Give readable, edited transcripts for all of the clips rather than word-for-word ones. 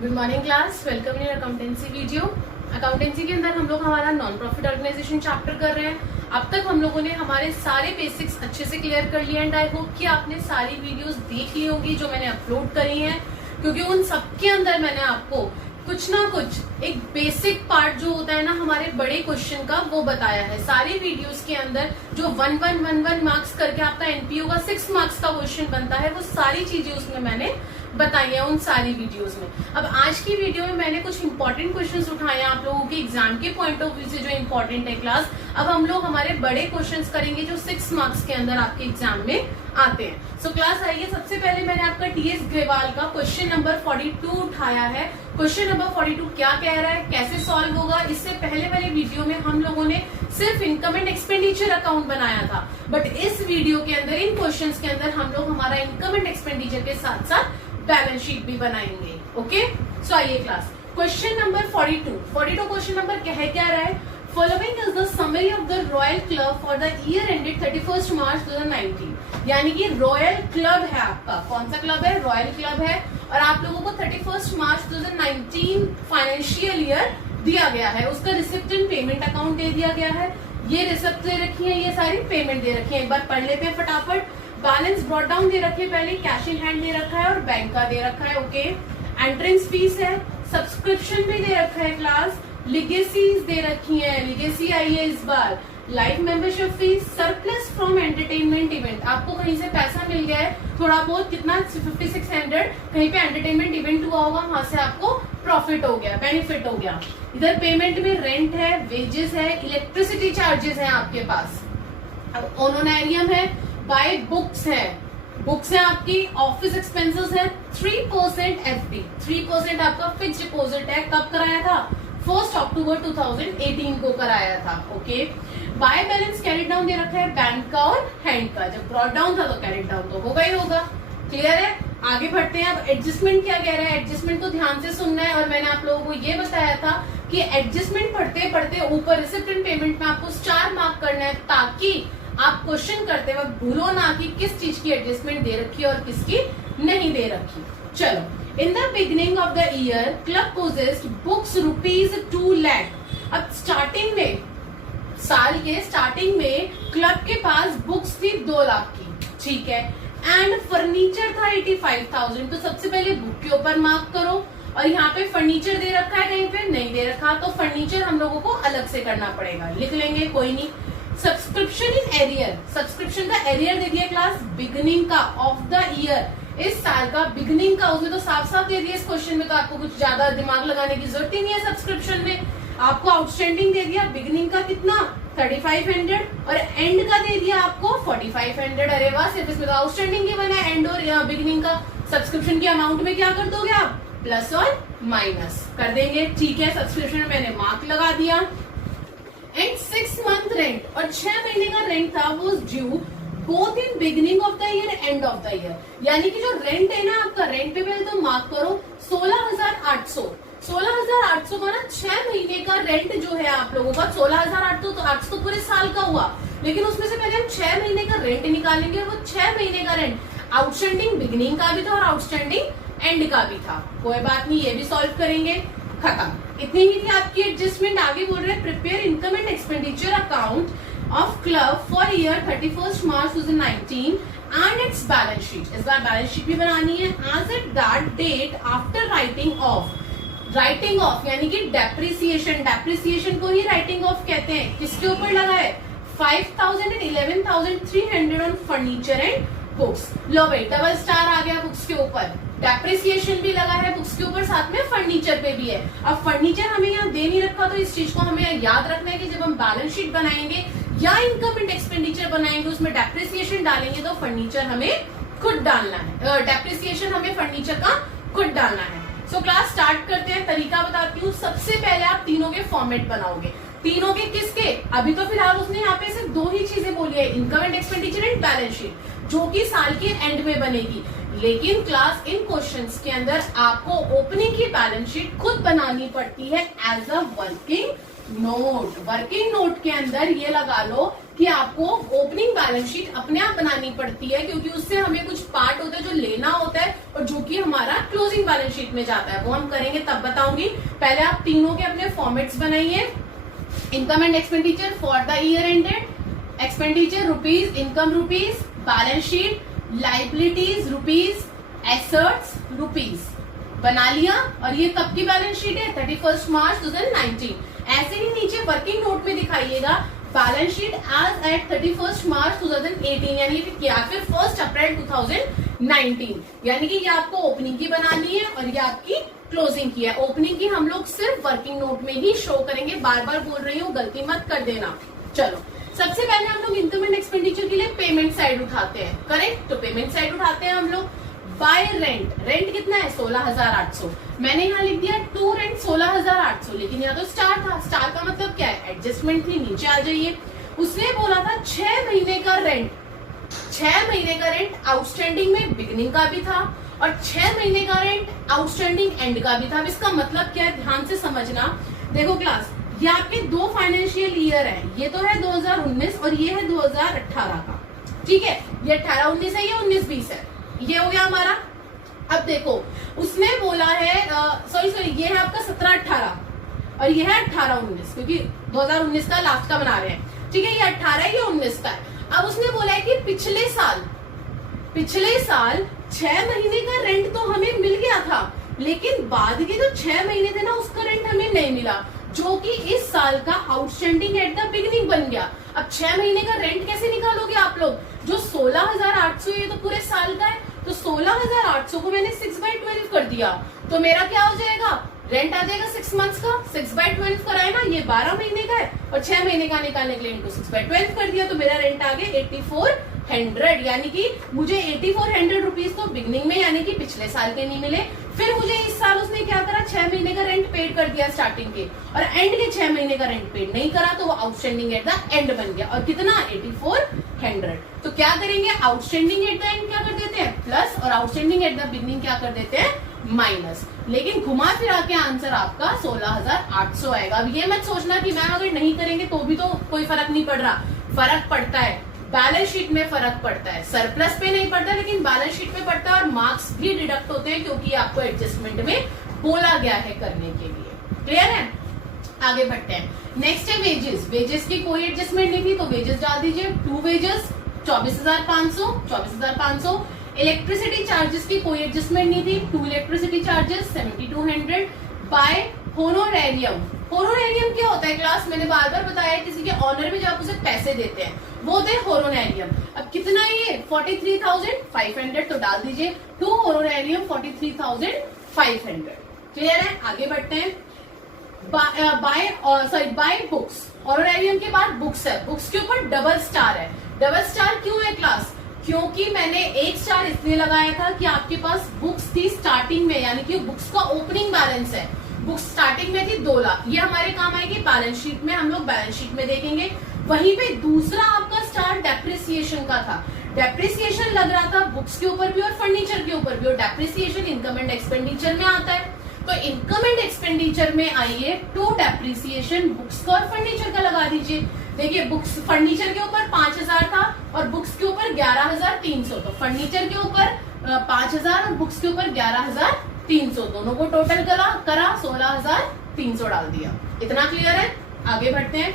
Good morning class, welcome in accountancy video. Accountancy के अंदर हम लोग हमारा नॉन प्रॉफिट ऑर्गेनाइजेशन चैप्टर कर रहे हैं। अब तक हम लोगों ने हमारे सारे बेसिक्स अच्छे से क्लियर कर लिए एंड आई होप कि आपने सारी वीडियोस देख ली होंगी जो मैंने अपलोड करी हैं, क्योंकि उन सबके अंदर मैंने आपको कुछ ना कुछ एक बेसिक पार्ट जो होता है ना हमारे बड़े क्वेश्चन का, वो बताया है। सारी वीडियोस के अंदर जो 1-1-1-1 मार्क्स करके आपका एनपीओ का 6 मार्क्स का क्वेश्चन बनता है, वो सारी चीजें उसमें मैंने बताई है उन सारी वीडियोस में। अब आज की वीडियो में मैंने कुछ इंपॉर्टेंट क्वेश्चंस उठाए हैं आप लोगों के एग्जाम के पॉइंट ऑफ व्यू से जो इंपॉर्टेंट है क्लास। अब हम लोग हमारे बड़े क्वेश्चंस करेंगे जो 6 मार्क्स के अंदर आपके एग्जाम में आते हैं। सो क्लास आइए, सबसे पहले मैंने आपका टीएस ग्रेवाल का क्वेश्चन नंबर 42 उठाया है। क्वेश्चन नंबर 42 क्या कह रहा है, कैसे सॉल्व होगा। इससे पहले वाले वीडियो में हम लोगों ने सिर्फ इनकम एंड एक्सपेंडिचर अकाउंट बनाया था, बट इस वीडियो के अंदर इन क्वेश्चंस के अंदर हम लोग हमारा इनकम एंड एक्सपेंडिचर के साथ साथ बैलेंस शीट भी बनाएंगे। ओके, सो आइए class, question number 42 question number क्या रहा है। Following is the summary of the royal club for the year ended 31 March 2019। यानी कि रॉयल क्लब है आपका, कौन सा क्लब है, रॉयल क्लब है, और आप लोगों को 31 मार्च 2019 फाइनेंशियल ईयर दिया गया है। उसका रिसिप्ट एंड पेमेंट अकाउंट दे दिया गया है, ये रिसिप्ट दे रखी है, ये सारी पेमेंट दे रखी है। एक बार पढ़ लेते हैं फटाफट। बैलेंस ब्रॉट डाउन दे रखे है, पहले कैश इन हैंड दे रखा है और बैंक का दे रखा है। ओके, एंट्रेंस फीस है, सब्सक्रिप्शन भी दे रखा है क्लास, लिगेसीज दे रखी है, लिगेसी आई है इस बार, life membership fees, surplus from entertainment event, आपको कहीं से पैसा मिल गया है थोड़ा बहुत, कितना 5600, कहीं पे एंटरटेनमेंट इवेंट हुआ होगा, वहां से आपको प्रॉफिट हो गया, बेनिफिट हो गया। इधर पेमेंट में रेंट है, वेजेस है, इलेक्ट्रिसिटी चार्जेस है आपके पास, अब ऑनोनेरियम है, बाय बुक्स है, बुक्स है आपकी, ऑफिस एक्सपेंसेस है, 3% एफडी, 3% आपका फिक्स डिपॉजिट है। कब कराया था, 1 अक्टूबर 2018 को कराया था। Okay, by balance carry down दे रखा है बैंक का और हैंड का, जब ब्रॉट डाउन था तो कैरी डाउन तो होगा ही होगा। क्लियर है, आगे बढ़ते हैं। अब एडजस्टमेंट क्या कह रहा है, एडजस्टमेंट को ध्यान से सुनना है, और मैंने आप लोगों को ये बताया था कि एडजस्टमेंट पढ़ते पढ़ते ऊपर रिसिप्ट एंड पेमेंट में आपको स्टार मार्क करना है, ताकि आप क्वेश्चन करते वक्त भूलो ना कि किस चीज की एडजस्टमेंट दे रखी है और किसकी नहीं दे रखी। चलो, in the beginning of the year club possessed books ₹2 lakh. अब स्टार्टिंग में, साल के स्टार्टिंग में क्लब के पास बुक्स थी 2 लाख की, ठीक है, एंड फर्नीचर था 85,000। तो सबसे पहले बुक के ऊपर मार्क करो, और यहाँ पे फर्नीचर दे रखा है, कहीं पे नहीं दे रखा, तो फर्नीचर हम लोगों को अलग से करना पड़ेगा, लिख लेंगे, कोई नहीं। सब्सक्रिप्शन इन एरियर, सब्सक्रिप्शन का एरियर दे दिया क्लास, बिगनिंग का ऑफ द ईयर, इस साल का बिगनिंग का, उसमें तो साफ साफ दे दिया इस क्वेश्चन में, तो आपको कुछ ज्यादा दिमाग लगाने की जरूरत ही नहीं है। सब्सक्रिप्शन में आपको आउटस्टैंडिंग दे दिया, बिगनिंग का कितना 3500, और एंड का दे दिया आपको 4500। अरे वाह, सिर्फ इसमें तो आउटस्टैंडिंग ही बना है, एंड और बिगनिंग का। सब्सक्रिप्शन के अमाउंट में क्या कर दोगे आप, प्लस और माइनस कर देंगे, ठीक है। सब्सक्रिप्शन में मैंने मार्क लगा दिया। एंड 6 मंथ रेंट, और 6 महीने का रेंट था, वो due both in beginning of the year end of the year. यानी कि जो रेंट है ना आपका, रेंट पे पहले तो मार्क करो 16,800 का ना 6 महीने का रेंट जो है आप लोगों का 16,800, तो 800 तो पूरे साल का हुआ, लेकिन उसमें से पहले हम 6 महीने का रेंट निकालेंगे, और वो 6 महीने का रेंट आउटस्टैंडिंग बिगिनिंग का भी था और आउटस्टैंडिंग एंड का भी था। कोई बात नहीं, ये भी सॉल्व करेंगे, खत्म। इतनी ही थी आपकी एडजस्टमेंट। आगे बोल रहे हैं, prepare income and expenditure account of club for year 31 March 2019 and it's balance sheet. इस बार बैलेंस शीट भी बनानी है। As at that date after writing off, writing off यानी कि डेप्रिसिएशन, डेप्रिसिएशन को ही राइटिंग ऑफ कहते हैं। किसके ऊपर लगा है, 5,000 and 11,300 on furniture and books. लो भाई, डबल स्टार आ गया बुक्स के ऊपर, डेप्रिसिएशन भी लगा है बुक्स के ऊपर, साथ में फर्नीचर पे भी है। अब फर्नीचर हमें यहाँ दे नहीं रखा, तो इस चीज को हमें याद रखना है कि जब हम बैलेंस शीट बनाएंगे या इनकम एंड एक्सपेंडिचर बनाएंगे, उसमें डेप्रिसिएशन डालेंगे तो फर्नीचर हमें खुद डालना है, डेप्रिसिएशन हमें फर्नीचर का खुद डालना है। सो क्लास स्टार्ट करते हैं, तरीका बताती हूँ। सबसे पहले आप तीनों के फॉर्मेट बनाओगे, तीनों के किसके, अभी तो फिलहाल उसने यहाँ पे सिर्फ 2 ही चीजें बोली है, income and expenditure and balance sheet, जो कि साल के एंड में बनेगी। लेकिन क्लास इन क्वेश्चंस के अंदर आपको ओपनिंग की बैलेंस शीट खुद बनानी पड़ती है as a working note. Working note के अंदर ये लगा लो कि आपको ओपनिंग बैलेंस शीट अपने आप बनानी पड़ती है, क्योंकि उससे हमें कुछ पार्ट होता है जो लेना होता है और जो कि हमारा क्लोजिंग बैलेंस शीट में जाता है, वो हम करेंगे तब बताऊंगी। पहले आप तीनों के अपने फॉर्मेट्स बनाइए। Income and expenditure for the year ended, expenditure rupees, income rupees, balance sheet, liabilities rupees, assets rupees, बना लिया। और ये कब की बैलेंस शीट है? 31 मार्च 2019। ऐसे ही नीचे वर्किंग नोट में दिखाइएगा बैलेंस शीट एज एट 31 मार्च 2018, यानी या फिर 1 अप्रैल 2019, यानी कि ये आपको ओपनिंग की बनानी है और ये आपकी क्लोजिंग की है। ओपनिंग की हम लोग सिर्फ वर्किंग नोट में ही शो करेंगे, बार बार बोल रही हूँ, गलती मत कर देना। चलो, सबसे पहले हम लोग इनकम एंड एक्सपेंडिचर के लिए पेमेंट साइड उठाते हैं, करेक्ट? तो पेमेंट साइड उठाते हैं हम लोग। बाय रेंट, रेंट कितना है? 16,800। मैंने यहाँ लिख दिया टू रेंट 16,800, लेकिन यहाँ तो स्टार था। स्टार का मतलब क्या है? एडजस्टमेंट थी, नीचे आ जाइए। उसने बोला था 6 महीने का रेंट, 6 महीने का रेंट आउटस्टैंडिंग में बिगिनिंग का भी था और 6 महीने का रेंट आउटस्टैंडिंग एंड का भी था। इसका मतलब क्या है, ध्यान से समझना। देखो क्लास, ये आपके 2 फाइनेंशियल ईयर है, ये तो है 2019 और ये है 2018 का, ठीक है? ये 18-19 है, ये 19-20 है, ये हो गया हमारा। अब देखो, उसने बोला है सॉरी ये है आपका 17-18 और ये है 18-19, क्योंकि 2019 का लास्ट का बना रहे हैं, ठीक है? ये 18 है, ये 19 का है। अब उसने बोला है कि पिछले साल 6 महीने का रेंट तो हमें मिल गया था, लेकिन बाद के जो 6 महीने थे ना, उसका रेंट हमें नहीं मिला, जो कि इस साल का आउटस्टैंडिंग एट द बिगिनिंग बन गया। अब 6 महीने का रेंट कैसे निकालोगे आप लोग? जो 16,800 ये तो पूरे साल का है, तो 16,800 को मैंने 6/12 कर दिया, तो मेरा क्या हो जाएगा? रेंट आ जाएगा 6 मंथ्स का। 6/12 कराए ना, ये 12 महीने का है और 6 महीने का निकालने के लिए इनको 6/12 कर दिया, तो मेरा रेंट आ गया 8400, यानी कि मुझे 8400 रुपीज तो बिगनिंग में यानी कि पिछले साल के नहीं मिले। फिर मुझे इस साल उसने क्या करा? 6 महीने का रेंट पेड कर दिया स्टार्टिंग के, और एंड के 6 महीने का रेंट पेड नहीं करा, तो वो आउटस्टैंडिंग एट द एंड बन गया। और कितना? 8400। तो क्या करेंगे? आउटस्टैंडिंग एट द एंड क्या कर देते हैं? प्लस, और आउटस्टैंडिंग एट द बिगनिंग क्या कर देते हैं? माइनस। लेकिन घुमा फिरा के आंसर आपका 16,800 आएगा। अब ये मत सोचना कि मैम अगर नहीं करेंगे तो भी तो कोई फर्क नहीं पड़ रहा, फर्क पड़ता है। बैलेंस शीट में फर्क पड़ता है, सरप्लस पे नहीं पड़ता, लेकिन बैलेंस शीट पे पड़ता है और मार्क्स भी डिडक्ट होते हैं, क्योंकि आपको एडजस्टमेंट में बोला गया है करने के लिए। क्लियर है? आगे बढ़ते हैं। नेक्स्ट है वेजेस। वेजेस की कोई एडजस्टमेंट नहीं थी, तो वेजेस डाल दीजिए। 2 वेजेस 24,500। इलेक्ट्रिसिटी चार्जेस की कोई एडजस्टमेंट नहीं थी, 2 इलेक्ट्रिसिटी चार्जेस 7,200। बाय होनोरेरियम। होनोरेरियम क्या होता है क्लास? मैंने बार बार बताया, किसी के ऑनर में जब आप उसे पैसे देते हैं वो होते हैं होनोरेरियम। अब कितना है ये? 43,500, तो डाल दीजिए 2 होनोरेरियम 43,500। क्लियर है? आगे बढ़ते हैं। Bye books. होनोरेरियम के बाद बुक्स है, बुक्स के ऊपर डबल स्टार है। डबल स्टार क्यों है क्लास? क्योंकि मैंने 1 स्टार इसलिए लगाया था कि आपके पास बुक्स थी स्टार्टिंग में, यानी कि बुक्स का ओपनिंग बैलेंस है, बुक्स स्टार्टिंग में थी 2 लाख, ये हमारे काम आएगी बैलेंस शीट में, हम लोग बैलेंस शीट में देखेंगे। वहीं पे दूसरा आपका स्टार डेप्रिसिएशन का था, डेप्रिसिएशन लग रहा था बुक्स के ऊपर भी और फर्नीचर के ऊपर भी, और डेप्रिसिएशन इनकम एंड एक्सपेंडिचर में आता है। तो इनकम एंड एक्सपेंडिचर में आइए, टू डेप्रिसिएशन बुक्स का और फर्नीचर का लगा दीजिए। देखिए, बुक्स फर्नीचर के ऊपर 5,000 था और बुक्स के ऊपर 11,300, तो फर्नीचर के ऊपर 5,000 और बुक्स के ऊपर 11,300, दोनों को टोटल करा 16,300 डाल दिया। इतना क्लियर है? आगे बढ़ते हैं।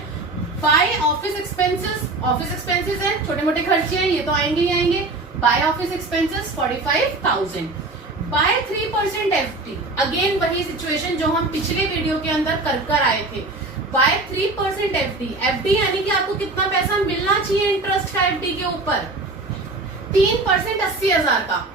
By office expenses. Office expenses है, छोटे मोटे खर्चे हैं, ये तो आएंगे ही आएंगे। By office expenses 45,000। By 3% FD. Again वही सिचुएशन जो हम पिछले वीडियो के अंदर कर आए थे। Bye 3% FD. एफडी यानी कि आपको कितना पैसा मिलना चाहिए इंटरेस्ट का एफडी के ऊपर? 3%, 80,000 का।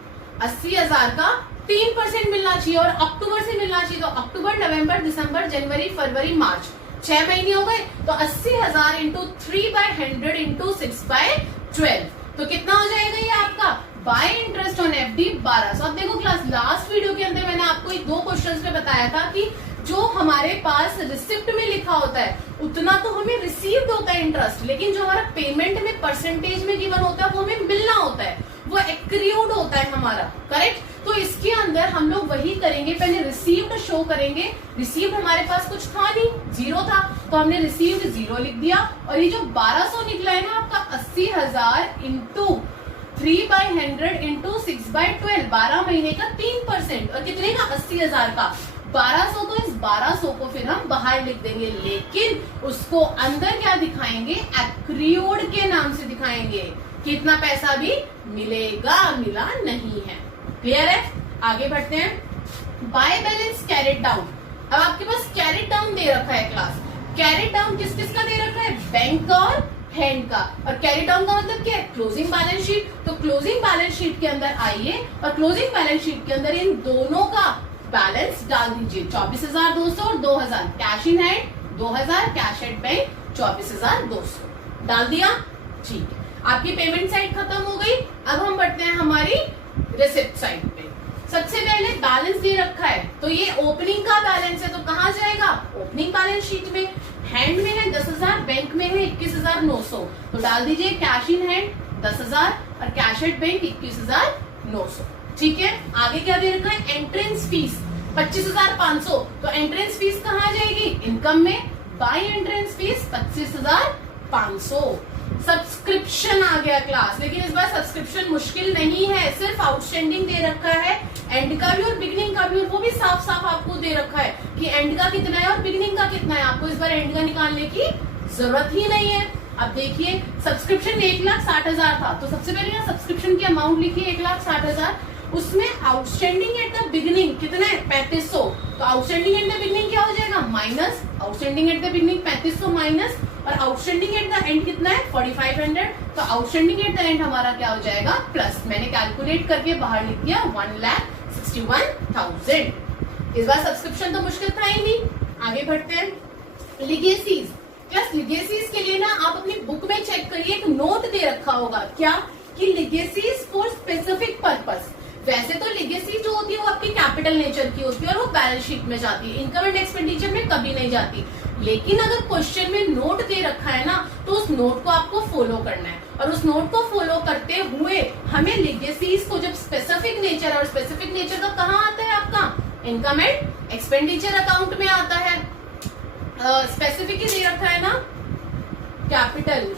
80,000 का 3% मिलना चाहिए और अक्टूबर से मिलना चाहिए, तो अक्टूबर, नवंबर, दिसंबर, जनवरी, फरवरी, मार्च, 6 महीने हो गए। तो 80,000 इंटू 3/100 इंटू 6/12, तो कितना हो जाएगा ये आपका? Bye interest on FD 1200। अब देखो क्लास, लास्ट वीडियो के अंदर मैंने आपको 2 क्वेश्चंस में बताया था कि जो हमारे पास रिसिप्ट में लिखा होता है उतना तो हमें रिसीव्ड होता है इंटरेस्ट, लेकिन जो हमारा पेमेंट में परसेंटेज में गिवन होता है वो हमें मिलना होता है, वो एक्रीव्ड होता है हमारा, करेक्ट? तो इसके अंदर हम लोग वही करेंगे, पहले रिसीव्ड शो करेंगे। रिसीव्ड हमारे पास कुछ था नहीं, 0 था, तो हमने रिसीव्ड 0 लिख दिया, और ये जो 1200 निकला है ना आपका 80,000 इंटू 3/100 इंटू 6/12, 12 महीने का 3%, और कितने का 80,000 का 1200, तो इस 1200 को फिर हम बाहर लिख देंगे, लेकिन उसको अंदर क्या दिखाएंगे, एक्रियोड के नाम से दिखाएंगे, कितना पैसा भी मिलेगा, मिला नहीं है। क्लियर है? आगे बढ़ते हैं। By balance carried down. अब आपके पास कैरेट डाउन दे रखा है क्लास, कैरेट डाउन किस किस का दे रखा है, बैंक का और हैंड का, और कैरेट डाउन का मतलब क्या है, क्लोजिंग बैलेंस शीट। तो क्लोजिंग बैलेंस शीट के अंदर आइए और क्लोजिंग बैलेंस शीट के अंदर इन दोनों का बैलेंस डाल दीजिए, 24,200 और 2,000, cash in hand 2,000, cash at bank 24,200 डाल दिया। ठीक, आपकी पेमेंट साइड खत्म हो गई। अब हम बढ़ते हैं हमारी रिसिप्ट साइड पे। सबसे पहले बैलेंस दे रखा है, तो ये ओपनिंग का बैलेंस है, तो कहां जाएगा, ओपनिंग बैलेंस शीट में। हैंड में है 10,000, बैंक में है 21,900, तो डाल दीजिए कैश इन हैंड 10,000 और कैश एट बैंक 21,900। ठीक है, आगे क्या दे रखा है, एंट्रेंस फीस 25,500, तो एंट्रेंस फीस कहाँ जाएगी, इनकम में, बाय एंट्रेंस फीस 25,500। सब्सक्रिप्शन आ गया क्लास, लेकिन इस बार सब्सक्रिप्शन मुश्किल नहीं है, सिर्फ आउटस्टैंडिंग दे रखा है, एंड का भी और बिगिनिंग का भी, और वो भी साफ साफ आपको दे रखा है कि एंड का कितना है और बिगिनिंग का कितना है। आपको इस बार एंड का निकालने की जरूरत ही नहीं है। अब देखिए, सब्सक्रिप्शन 1,60,000 था, तो सबसे पहले यहाँ सब्सक्रिप्शन की अमाउंट लिखिए 1,60,000, उसमें आउटस्टैंडिंग एट द बिगिनिंग कितना है, 3500, तो आउटस्टैंडिंग एट द बिगिनिंग क्या हो जाएगा, minus, outstanding at the beginning 3500 minus, और आउटस्टैंडिंग एट द एंड कितना है 4,500, तो आउटस्टैंडिंग एट द एंड हमारा क्या हो जाएगा, प्लस, मैंने कैलकुलेट करके बाहर लिख दिया 1,61,000। इस बार सब्सक्रिप्शन तो मुश्किल था ही नहीं। आगे बढ़ते हैं, लिगेसीज। प्लस लिगेसीज के लिए ना आप अपनी बुक में चेक करिए, एक नोट दे रखा होगा, क्या कि लिगेसीज फॉर स्पेसिफिक पर्पस। वैसे तो लिगेसी जो होती है वो आपकी कैपिटल नेचर की होती है और वो बैलेंस शीट में जाती है, इनकम एंड एक्सपेंडिचर में कभी नहीं जाती। लेकिन अगर क्वेश्चन में नोट दे रखा है ना, तो उस नोट को आपको फॉलो करना है, और उस नोट को फॉलो करते हुए हमें लिगेसीज को, जब स्पेसिफिक नेचर, और स्पेसिफिक नेचर का कहाँ आता है आपका, इनकम एंड एक्सपेंडिचर अकाउंट में आता है। स्पेसिफिक ही दे रखा है ना, कैपिटल,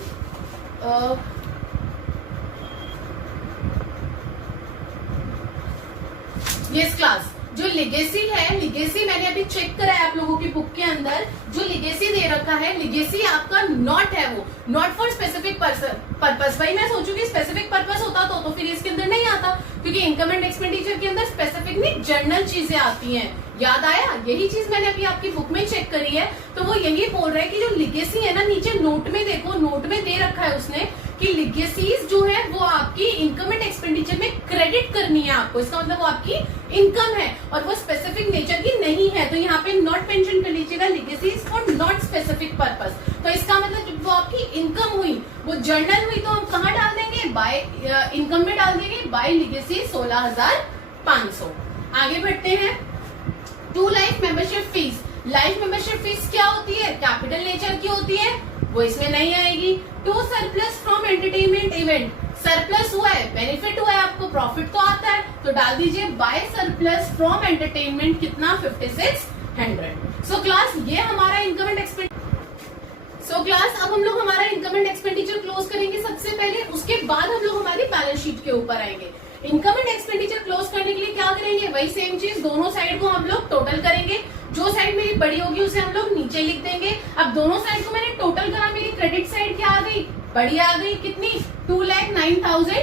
यस क्लास, जो लिगेसी है, लिगेसी मैंने अभी चेक करा है आप लोगों की बुक के अंदर, जो लिगेसी दे रखा है, लिगेसी आपका नॉट है, वो नॉट फॉर स्पेसिफिक पर्पस। भाई मैं सोचूंगी स्पेसिफिक पर्पस होता तो फिर इसके अंदर नहीं आता, क्योंकि इनकम एंड एक्सपेंडिचर के अंदर स्पेसिफिक नहीं, जनरल चीजें आती हैं। याद आया, यही चीज मैंने अभी आपकी बुक में चेक करी है, तो वो यही बोल रहा है कि जो लिगेसी है ना, नीचे नोट में देखो, नोट में दे रखा है उसने कि लिगेसीज जो है वो आपकी इनकम एंड एक्सपेंडिचर में क्रेडिट करनी है आपको, इसका मतलब वो आपकी इनकम है और वो स्पेसिफिक नेचर की नहीं है, तो यहाँ पे नॉट मेंशन कर लीजिएगा, लिगेसीज फॉर नॉट स्पेसिफिक पर्पस। तो इसका मतलब जब वो आपकी इनकम हुई, वो जर्नल हुई, तो हम कहाँ डाल देंगे, बाय इनकम में डाल देंगे, बाय लिगेसी 16,500। आगे बढ़ते हैं, to life membership fees. Life membership fees क्या होती है, कैपिटल नेचर की होती है, वो इसमें नहीं आएगी। To surplus from entertainment event, surplus हुआ है, बेनिफिट हुआ है, आपको प्रॉफिट तो आता है, तो डाल दीजिए बाय सरप्लस फ्रॉम एंटरटेनमेंट, कितना 5,600। सो क्लास, ये हमारा income and expenditure. So class, अब हम लोग हमारा इनकम एंड एक्सपेंडिचर क्लोज करेंगे सबसे पहले, उसके बाद हम लोग हमारी बैलेंस शीट के ऊपर आएंगे। इनकम एंड एक्सपेंडिचर क्लोज करने के लिए क्या करेंगे, वही सेम चीज, दोनों साइड को हम लोग टोटल करेंगे, जो साइड मेरी बड़ी होगी उसे हम लोग नीचे लिख देंगे। अब दोनों साइड को मैंने टोटल करा, मेरी क्रेडिट साइड क्या आ गई, बड़ी आ गई, कितनी 2,09,800,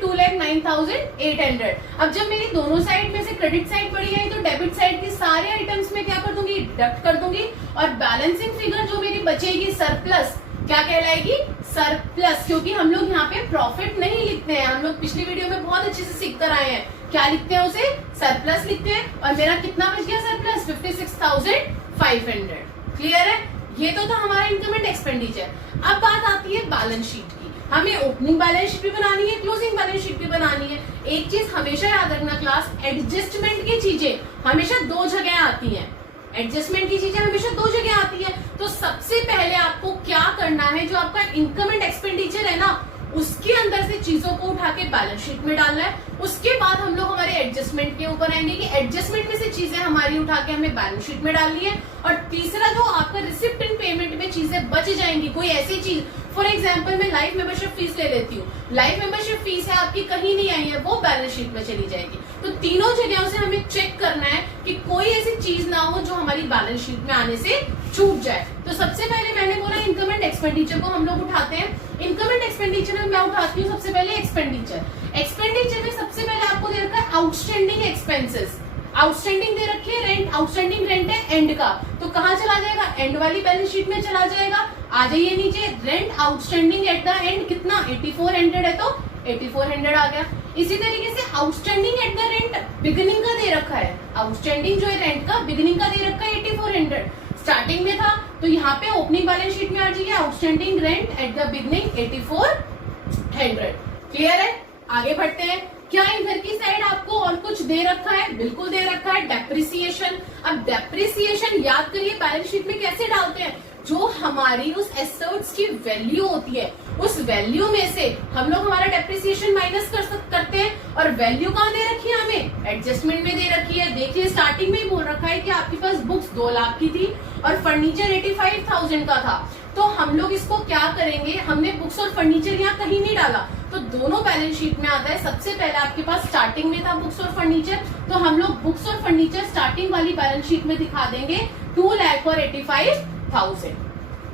2,09,800। अब जब मेरी दोनों साइड में से क्रेडिट साइड बड़ी आई, तो डेबिट साइड के सारे आइटम्स में क्या कर दूंगी, डिडक्ट कर दूंगी, और बैलेंसिंग फिगर जो मेरी बचेगी, सरप्लस, क्या कहलाएगी, सरप्लस, क्योंकि हम लोग यहाँ पे प्रॉफिट नहीं लिखते हैं, हम लोग पिछली वीडियो में बहुत अच्छे से सीख कर आए हैं, क्या लिखते हैं उसे, सरप्लस लिखते हैं, और मेरा कितना बच गया सरप्लस, 56,500। क्लियर है, ये तो था हमारा इनकम एंड एक्सपेंडिचर। अब बात आती है बैलेंस शीट की, हमें ओपनिंग बैलेंस शीट भी बनानी है, क्लोजिंग बैलेंस शीट भी बनानी है। एक चीज हमेशा याद रखना क्लास, एडजस्टमेंट की चीजें हमेशा दो जगह आती हैं, एडजस्टमेंट की चीजें हमेशा दो जगह आती है। तो सबसे पहले आपको क्या करना है, जो आपका इनकम एंड एक्सपेंडिचर है ना, उसके अंदर से चीजों को उठा के बैलेंस शीट में डालना है। उसके बाद हम लोग हमारे एडजस्टमेंट के ऊपर आएंगे कि एडजस्टमेंट में से चीजें हमारी उठा के हमें बैलेंस शीट में डालनी है। और तीसरा जो आपका रिसिप्ट इन पेमेंट में चीजें बच जाएंगी, कोई ऐसी चीज, फॉर एग्जाम्पल मैं लाइफ मेंबरशिप फीस ले लेती हूँ, लाइफ मेंबरशिप फीस है आपकी कहीं नहीं आई है, वो बैलेंस शीट में चली जाएगी। तो तीनों जगहों से हमें चेक करना है कि कोई ऐसी चीज ना हो जो हमारी बैलेंस शीट में आने से छूट जाए। तो सबसे पहले मैंने बोला इनकम एंड एक्सपेंडिचर को हम लोग उठाते हैं। इनकम एंड एक्सपेंडिचर में मैं उठाती हूँ सबसे पहले एक्सपेंडिचर में सबसे पहले आपको दे रखा है आउटस्टैंडिंग एक्सपेंसेस, आउटस्टैंडिंग दे रखी है रेंट, आउटस्टैंडिंग रेंट है एंड का, तो कहाँ चला जाएगा, एंड वाली बैलेंस शीट में चला जाएगा। आ जाइए नीचे, rent outstanding at the end कितना 8400 है, तो 8400 आ गया। इसी तरीके से outstanding at the rent beginning का दे रखा है, आउटस्टैंडिंग जो है रेंट का बिगिनिंग का दे रखा है 8400, स्टार्टिंग में था, तो यहाँ पे ओपनिंग बैलेंस शीट में आ जाइए outstanding rent at the beginning 8400। Clear है, आगे बढ़ते हैं। क्या इधर की साइड आपको और कुछ दे रखा है, बिल्कुल दे रखा है डेप्रिसिएशन। अब डेप्रिसिएशन याद करिए बैलेंस शीट में कैसे डालते हैं, जो हमारी उस एसेट्स की वैल्यू होती है उस वैल्यू में से हम लोग हमारा डेप्रिसिएशन माइनस करते हैं। और वैल्यू कहाँ दे रखी है, हमें एडजस्टमेंट में दे रखी है। देखिए स्टार्टिंग में ही बोल रखा है कि आपके पास बुक्स 2 लाख की थी और फर्नीचर 85,000 का था। तो हम लोग इसको क्या करेंगे, हमने बुक्स और फर्नीचर यहाँ कहीं नहीं डाला, तो दोनों बैलेंस शीट में आता है। सबसे पहले आपके पास स्टार्टिंग में था बुक्स और फर्नीचर, तो हम लोग बुक्स और फर्नीचर स्टार्टिंग वाली बैलेंस शीट में दिखा देंगे 2,85,000।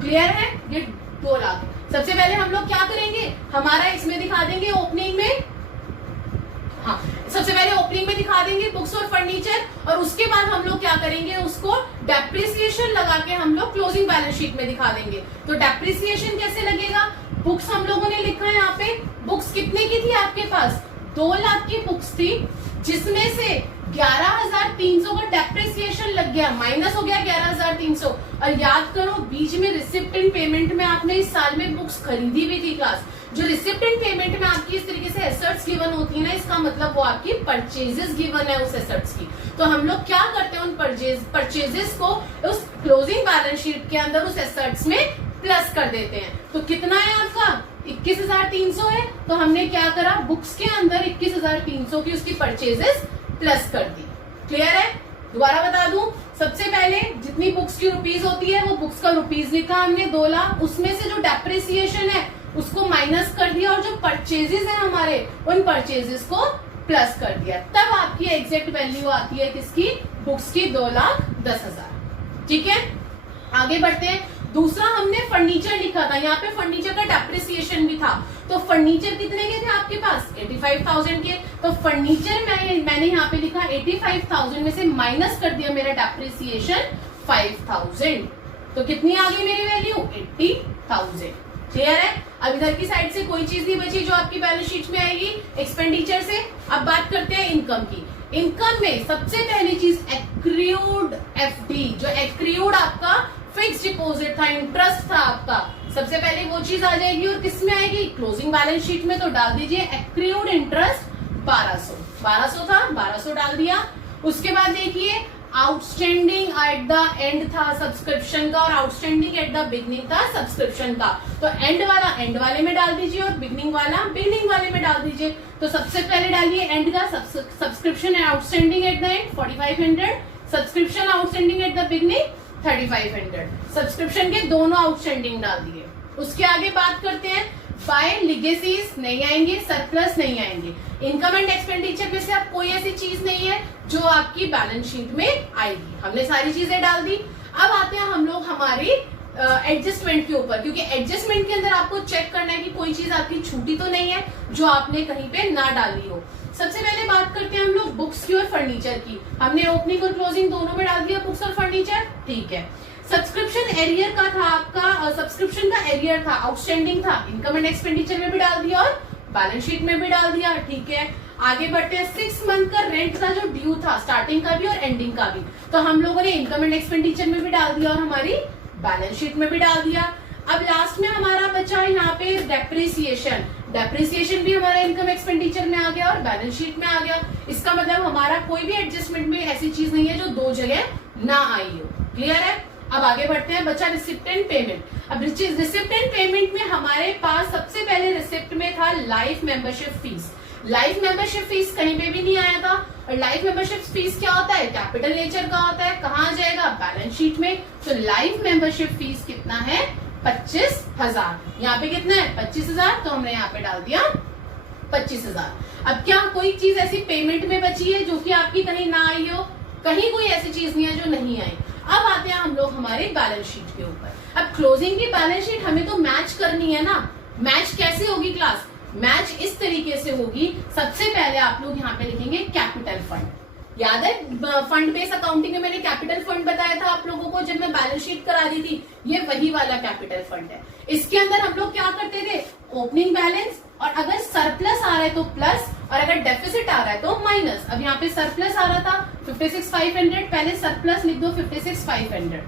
क्लियर है, ये 2 लाख। सबसे पहले हम लोग क्या करेंगे, हमारा इसमें दिखा देंगे ओपनिंग में, हाँ सबसे पहले ओपनिंग में दिखा देंगे बुक्स और फर्नीचर, और उसके बाद हम लोग क्या करेंगे, उसको डेप्रिसिएशन लगा के हम लोग क्लोजिंग बैलेंस शीट में दिखा देंगे। तो डेप्रिसिएशन कैसे लगेगा, बुक्स हम लोगों ने लिखा है यहाँ पे, बुक्स कितने की थी आपके पास, 2 लाख की बुक्स थी, जिसमें से 11,300 का डेप्रिसिएशन लग गया, माइनस हो गया 11,300। और याद करो बीच में रिसिप्ट इन पेमेंट में आपने इस साल में बुक्स खरीदी भी थी क्लास, जो रिसिप्ट इन पेमेंट में आपकी इस तरीके से एसेट्स गिवन होती है ना, इसका मतलब वो आपकी परचेजेस गिवन है उस एसेट्स की। तो हम लोग क्या करते हैं, उन परचेजेस को उस क्लोजिंग बैलेंस शीट के अंदर उस एसेट्स में प्लस कर देते हैं। तो कितना है आपका 21,300 है, तो हमने क्या करा, बुक्स के अंदर 21,300 की उसकी परचेजेस प्लस कर दी। क्लियर है, दोबारा बता दूं, सबसे पहले जितनी बुक्स की रुपीज होती है वो बुक्स का रुपीज लिखा हमने 2 लाख, उसमें से जो डेप्रिसिएशन है उसको माइनस कर दिया, और जो परचेजेस है हमारे उन परचेजेस को प्लस कर दिया, तब आपकी एग्जैक्ट वैल्यू आती है किसकी, बुक्स की 2,10,000। ठीक है, आगे बढ़ते हैं। दूसरा हमने फर्नीचर लिखा था, यहाँ पे फर्नीचर का डेप्रिसिएशन भी था, तो फर्नीचर कितने के थे आपके पास 85,000 के, तो फर्नीचर मैंने यहाँ पे लिखा 85,000 में से माइनस कर दिया मेरा डेप्रिसिएशन 5,000, तो कितनी आ गई मेरी वैल्यू 80,000। क्लियर है, अब इधर की साइड से कोई चीज नहीं बची जो आपकी बैलेंस शीट में आएगी एक्सपेंडिचर से। अब बात करते हैं इनकम की। इनकम में सबसे पहली चीज एक्रियूड एफडी, जो एक्रियूड आपका फिक्स डिपॉजिट था, इंटरेस्ट था आपका, सबसे पहले वो चीज आ जाएगी, और किस में आएगी, क्लोजिंग बैलेंस शीट में। तो डाल दीजिए एक्रियूड इंटरेस्ट 1200 था, 1200 डाल दिया। उसके बाद देखिए आउटस्टैंडिंग एट द एंड था सब्सक्रिप्शन का, और आउटस्टैंडिंग एट द बिगनिंग था सब्सक्रिप्शन का, तो एंड वाला एंड वाले में डाल दीजिए और बिगनिंग वाला बिगनिंग वाले में डाल दीजिए। तो सबसे पहले डालिए एंड का, सब्सक्रिप्शन है outstanding at the end 4500, subscription outstanding at the beginning 3500, subscription के दोनों आउटस्टैंडिंग डाल दिए। उसके आगे बात करते हैं, बाय लीगेसीज नहीं आएंगे, सरप्लस नहीं आएंगे। इनकम एंड एक्सपेंडिचर में से अब कोई ऐसी चीज नहीं है जो आपकी बैलेंस शीट में आएगी, हमने सारी चीजें डाल दी। अब आते हैं हम लोग हमारी एडजस्टमेंट के ऊपर, क्योंकि एडजस्टमेंट के अंदर आपको चेक करना है कि कोई चीज आपकी छूटी तो नहीं है जो आपने कहीं पे ना डाली हो। सबसे पहले बात करते हैं हम लोग बुक्स की और फर्नीचर की। हमने ओपनिंग और क्लोजिंग दोनों में डाल दिया बुक्स और फर्नीचर, ठीक है। सब्सक्रिप्शन एरियर का था आपका, सब्सक्रिप्शन का एरियर था, आउटस्टैंडिंग था, इनकम एंड एक्सपेंडिचर में भी डाल दिया और बैलेंस शीट में भी डाल दिया, ठीक है। आगे बढ़ते हैं, 6 मंथ का रेंट का जो ड्यू था, स्टार्टिंग का भी और एंडिंग का भी, तो हम लोगों ने इनकम एंड एक्सपेंडिचर में भी डाल दिया और हमारी बैलेंस शीट में भी डाल दिया। अब लास्ट में हमारा बचा यहाँ पे डेप्रिसिएशन, डेप्रिसिएशन भी हमारा इनकम एक्सपेंडिचर में आ गया और बैलेंस शीट में आ गया। इसका मतलब हमारा कोई भी एडजस्टमेंट में ऐसी चीज नहीं है जो 2 जगह ना आई हो। क्लियर है, अब आगे बढ़ते हैं, बचा रिसिप्ट एंड पेमेंट। अब रिसिप्ट एंड पेमेंट में हमारे पास सबसे पहले रिसिप्ट में था life membership fees. Life membership fees कहीं पे भी नहीं आया था, और लाइफ मेंबरशिप फीस क्या होता है, कैपिटल नेचर का होता है, कहाँ जाएगा, बैलेंस शीट में। तो लाइफ मेंबरशिप फीस कितना है, 25,000। यहाँ पे कितना है, 25,000, तो हमने यहाँ पे डाल दिया 25,000। अब क्या कोई चीज ऐसी पेमेंट में बची है जो कि आपकी कहीं ना आई हो, कहीं कोई ऐसी चीज नहीं है जो नहीं आई। अब आते हैं हम लोग हमारे बैलेंस शीट के ऊपर। अब क्लोजिंग की बैलेंस शीट हमें तो मैच करनी है ना। मैच कैसे होगी क्लास, मैच इस तरीके से होगी। सबसे पहले आप लोग यहाँ पे लिखेंगे कैपिटल फंड। याद है फंड बेस्ड अकाउंटिंग में मैंने कैपिटल फंड बताया था आप लोगों को जब मैं बैलेंस शीट करा दी थी, ये वही वाला कैपिटल फंड है। इसके अंदर हम लोग क्या करते थे, ओपनिंग बैलेंस, और अगर सरप्लस आ रहा है तो प्लस, और अगर डेफिसिट आ रहा है तो माइनस। अब यहाँ पे सरप्लस आ रहा था 56,500, पहले सरप्लस लिख दो 56,500।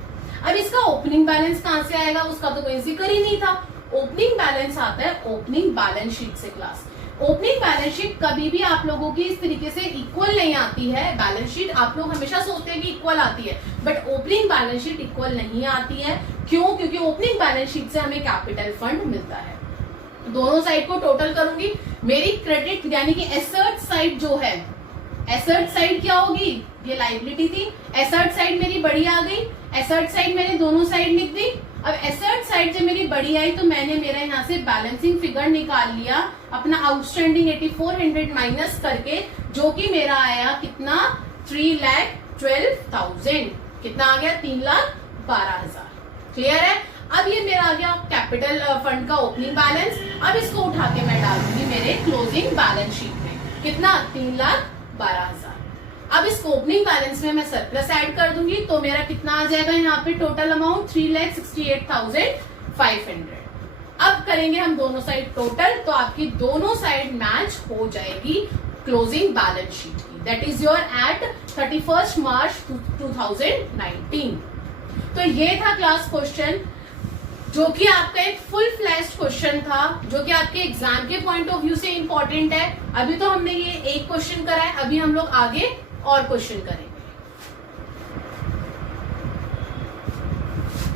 अब इसका ओपनिंग बैलेंस कहां से आएगा, उसका तो कोई जिक्र ही नहीं था। ओपनिंग बैलेंस आता है ओपनिंग बैलेंस शीट से क्लास। ओपनिंग बैलेंस शीट कभी भी आप लोगों की इस तरीके से इक्वल नहीं आती है। बैलेंस शीट आप लोग हमेशा सोचते हैं कि इक्वल आती है, but opening balance sheet equal नहीं आती है। क्यों, क्योंकि ओपनिंग बैलेंस शीट से हमें कैपिटल फंड मिलता है। दोनों साइड को टोटल करूंगी, मेरी क्रेडिट यानी कि एसेट साइड जो है, एसेट साइड क्या होगी, ये लाइबिलिटी थी, एसेट साइड मेरी बड़ी आ गई। एसेट साइड मैंने दोनों साइड लिख दी। अब एसेट साइड जब मेरी बड़ी आई तो मैंने मेरा यहाँ से बैलेंसिंग फिगर निकाल लिया अपना आउटस्टैंडिंग 8400 माइनस करके, जो कि मेरा आया कितना, 3,12,000। कितना आ गया, 3,12,000। क्लियर है। अब ये मेरा आ गया कैपिटल फंड का ओपनिंग बैलेंस। अब इसको उठा के मैं डाल दूंगी मेरे क्लोजिंग बैलेंस शीट में, कितना, 3,12,000। अब इस ओपनिंग बैलेंस में मैं सरप्लस ऐड कर दूंगी तो मेरा कितना आ जाएगा यहाँ पे टोटल अमाउंट, 3,68,500। अब करेंगे हम दोनों साइड टोटल, तो आपकी दोनों साइड मैच हो जाएगी क्लोजिंग बैलेंस शीट की। That is your eight 31 March 2019। तो ये था क्लास क्वेश्चन, जो कि आपका एक फुल फ्लैश्ड क्वेश्चन था, जो कि आपके एग्जाम के पॉइंट ऑफ व्यू से इंपॉर्टेंट है। अभी तो हमने ये एक क्वेश्चन करा है, अभी हम लोग आगे और क्वेश्चन करेंगे।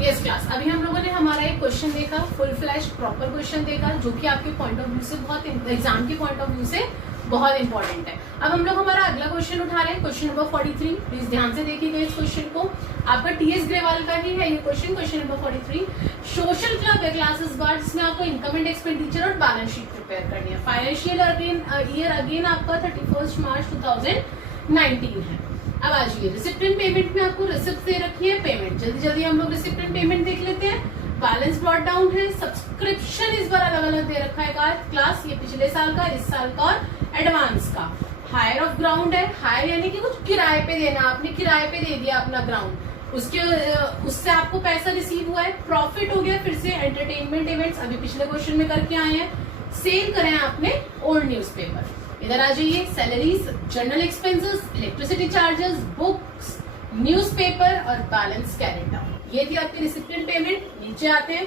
यस क्लास, अभी हम लोगों ने हमारा एक क्वेश्चन देखा, फुल फ्लैश प्रॉपर क्वेश्चन देखा, जो कि आपके पॉइंट ऑफ व्यू से बहुत, एग्जाम के पॉइंट ऑफ व्यू से बहुत इंपॉर्टेंट है। अब हम लोग हमारा अगला क्वेश्चन उठा रहे हैं, क्वेश्चन नंबर 43। प्लीज ध्यान से देखिएगा इस क्वेश्चन को, आपका टीएस ग्रेवाल का ही है ये question, question number 43। Social club है क्लासेस बार, जिसमें आपको इनकम एंड एक्सपेंडिचर और बैलेंस शीट प्रिपेयर करनी है। फाइनेंशियल ईयर अगेन आपका 31 मार्च 2019 है। अब आज ये रिसिप्ट एंड पेमेंट में आपको रिसिप्ट दे रखी है, पेमेंट जल्दी जल्दी हम लोग रिसिप्ट एंड पेमेंट देख लेते हैं। बैलेंस ब्रॉट डाउन है, सब्सक्रिप्शन इस बार अलग अलग दे रखा है क्लास, ये पिछले साल का, इस साल का और एडवांस का। हायर ऑफ ग्राउंड है, हायर यानी कि कुछ किराए पे देना, आपने किराए पे दे दिया अपना ग्राउंड, उससे आपको पैसा रिसीव हुआ है। प्रॉफिट हो गया फिर से एंटरटेनमेंट इवेंट्स, अभी पिछले क्वेश्चन में करके आए हैं। सेल करें आपने ओल्ड न्यूज़पेपर। इधर आ जाइए, salaries, general expenses, electricity charges, books, newspaper और बैलेंस कैरिड डाउन। ये थी आपकी रिसिप्ट एंड पेमेंट। नीचे आते हैं,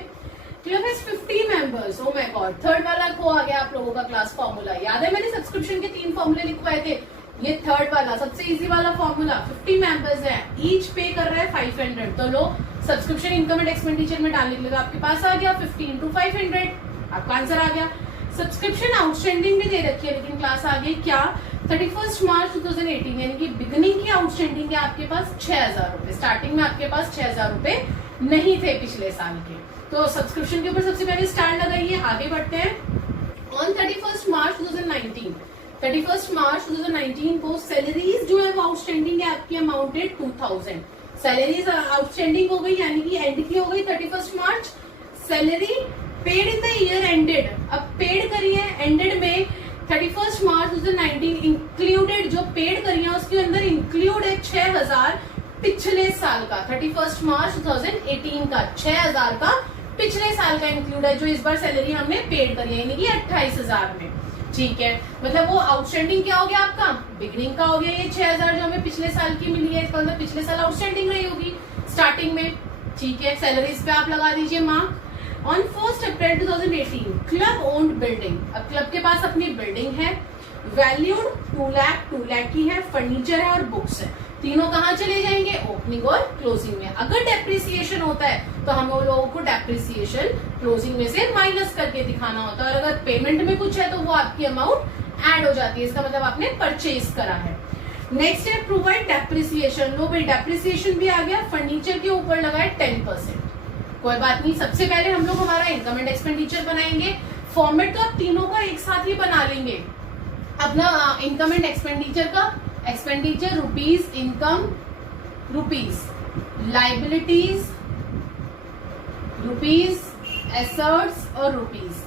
club has 50 members. Oh my God, third वाला खो आ गया आप लोगों का क्लास फॉर्मूला। याद है मैंने सब्सक्रिप्शन के 3 फॉर्मूले लिखवाए थे, ये थर्ड वाला सबसे इजी वाला फॉर्मूला। 50 मेंबर्स है, ईच पे कर रहा है 500, तो लो सब्सक्रिप्शन इनकम एंड एक्सपेंडिचर में डालने के लिए आपके पास आ गया 50 × 500, आपका आंसर आ गया। सब्सक्रिप्शन आउटस्टैंडिंग में दे रखी है, लेकिन क्लास आ गई क्या, 31 मार्च 2018, यानी कि बिगनिंग की आउटस्टैंडिंग है आपके पास 6,000 रुपए। स्टार्टिंग में आपके पास 6,000 रुपए नहीं थे पिछले साल के, तो सब्सक्रिप्शन के ऊपर सबसे पहले स्टार लगाइए। आगे बढ़ते हैं। ऑन 31 मार्च 2019 को सैलरीज जो है वो आउटस्टैंडिंग है आपकी अमाउंटेड 2,000। सैलरीज आउटस्टैंडिंग हो गई, यानी कि एंड की हो गई 31 March. Salary paid in the year ended, अब पेड करी है एंडेड में 31 मार्च 2019, इंक्लूडेड जो पेड करी है उसके अंदर इंक्लूड है 6,000 पिछले साल का, 31 मार्च 2018 का 6,000 का पिछले साल का इंक्लूड है, जो इस बार सैलरी हमने पेड करी है, यानी कि 28,000 में। ठीक है, मतलब वो आउटस्टैंडिंग क्या हो गया आपका, बिगनिंग का हो गया ये 6,000 जो हमें पिछले साल की मिली है, इसका मतलब पिछले साल आउटस्टैंडिंग रही होगी स्टार्टिंग में। ठीक है, सैलरीज पे आप लगा दीजिए mark. On 1 April 2018 club owned building, अब क्लब के पास अपनी बिल्डिंग है, वैल्यूड 2 लाख की है, फर्नीचर है और बुक्स है। तीनों कहाँ चले जाएंगे, ओपनिंग और क्लोजिंग में। अगर डेप्रिसिएशन होता है तो हम लोगों को डेप्रिसिएशन क्लोजिंग में से माइनस करके दिखाना होता है, और अगर पेमेंट में कुछ है तो वो आपकी अमाउंट ऐड हो जाती है, इसका मतलब आपने परचेज करा है। नेक्स्ट है प्रोवाइड डेप्रिसिएशन। लो भाई डेप्रिसिएशन भी आ गया, फर्नीचर के ऊपर लगाए 10%। कोई बात नहीं, सबसे पहले हम लोग हमारा इनकम एंड एक्सपेंडिचर बनाएंगे। फॉर्मेट तो आप तीनों का एक साथ ही बना लेंगे। अपना इनकम एंड एक्सपेंडिचर का, expenditure rupees, income rupees, liabilities rupees, assets और रुपीज।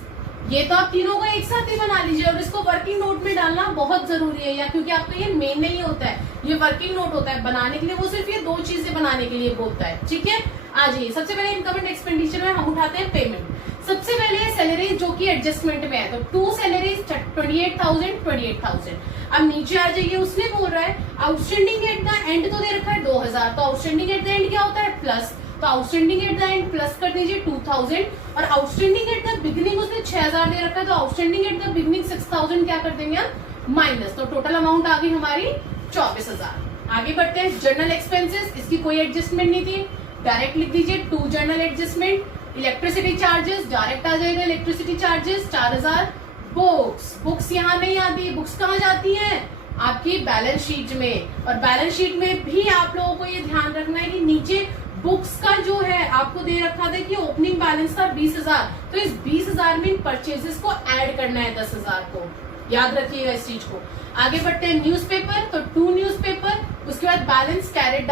ये तो आप तीनों का एक साथ ही बना लीजिए और इसको वर्किंग नोट में डालना बहुत जरूरी है, या क्योंकि आपका ये मेन नहीं होता है, ये वर्किंग नोट होता है बनाने के लिए। वो सिर्फ ये दो चीजें बनाने के लिए बोलता है। ठीक है, आ जाइए। सबसे पहले इनकम एंड एक्सपेंडिचर में हम उठाते हैं पेमेंट। सबसे पहले सैलरी जो कि एडजस्टमेंट में है, तो 2 सैलरीज 28,000। अब नीचे आ जाइए, उसने बोल रहा है आउटस्टैंडिंग एट द एंड तो दे रखा है 2000, तो आउटस्टैंडिंग एट द एंड क्या होता है प्लस, तो outstanding at the end plus कर दीजिए 2000, और आउटस्टैंडिंग एट द बिगिनिंग उसने 6000 दे रखा है, तो आउटस्टैंडिंग एट द बिगिनिंग 6000 क्या कर देंगे हम माइनस, तो टोटल अमाउंट आ गई हमारी 24,000। आगे बढ़ते हैं, जर्नल एक्सपेंसेस, इसकी कोई एडजस्टमेंट नहीं थी, डायरेक्ट लिख दीजिए 2 journal adjustment. Electricity charges direct आ जाएगा, इलेक्ट्रिसिटी चार्जेस 4000। बुक्स यहाँ नहीं आती, बुक्स कहाँ जाती हैं आपकी बैलेंस शीट में, और बैलेंस शीट में भी आप लोगों को ये ध्यान रखना है कि नीचे बुक्स का जो है आपको दे रखा था कि ओपनिंग बैलेंस था 20,000, तो इस 20,000 में इन परचेजेस को ऐड करना है 10,000 को, याद रखिएगा इस चीज को। आगे बढ़ते हैं, न्यूज़पेपर, तो 2 न्यूज़पेपर। उसके बाद बैलेंस कैरेड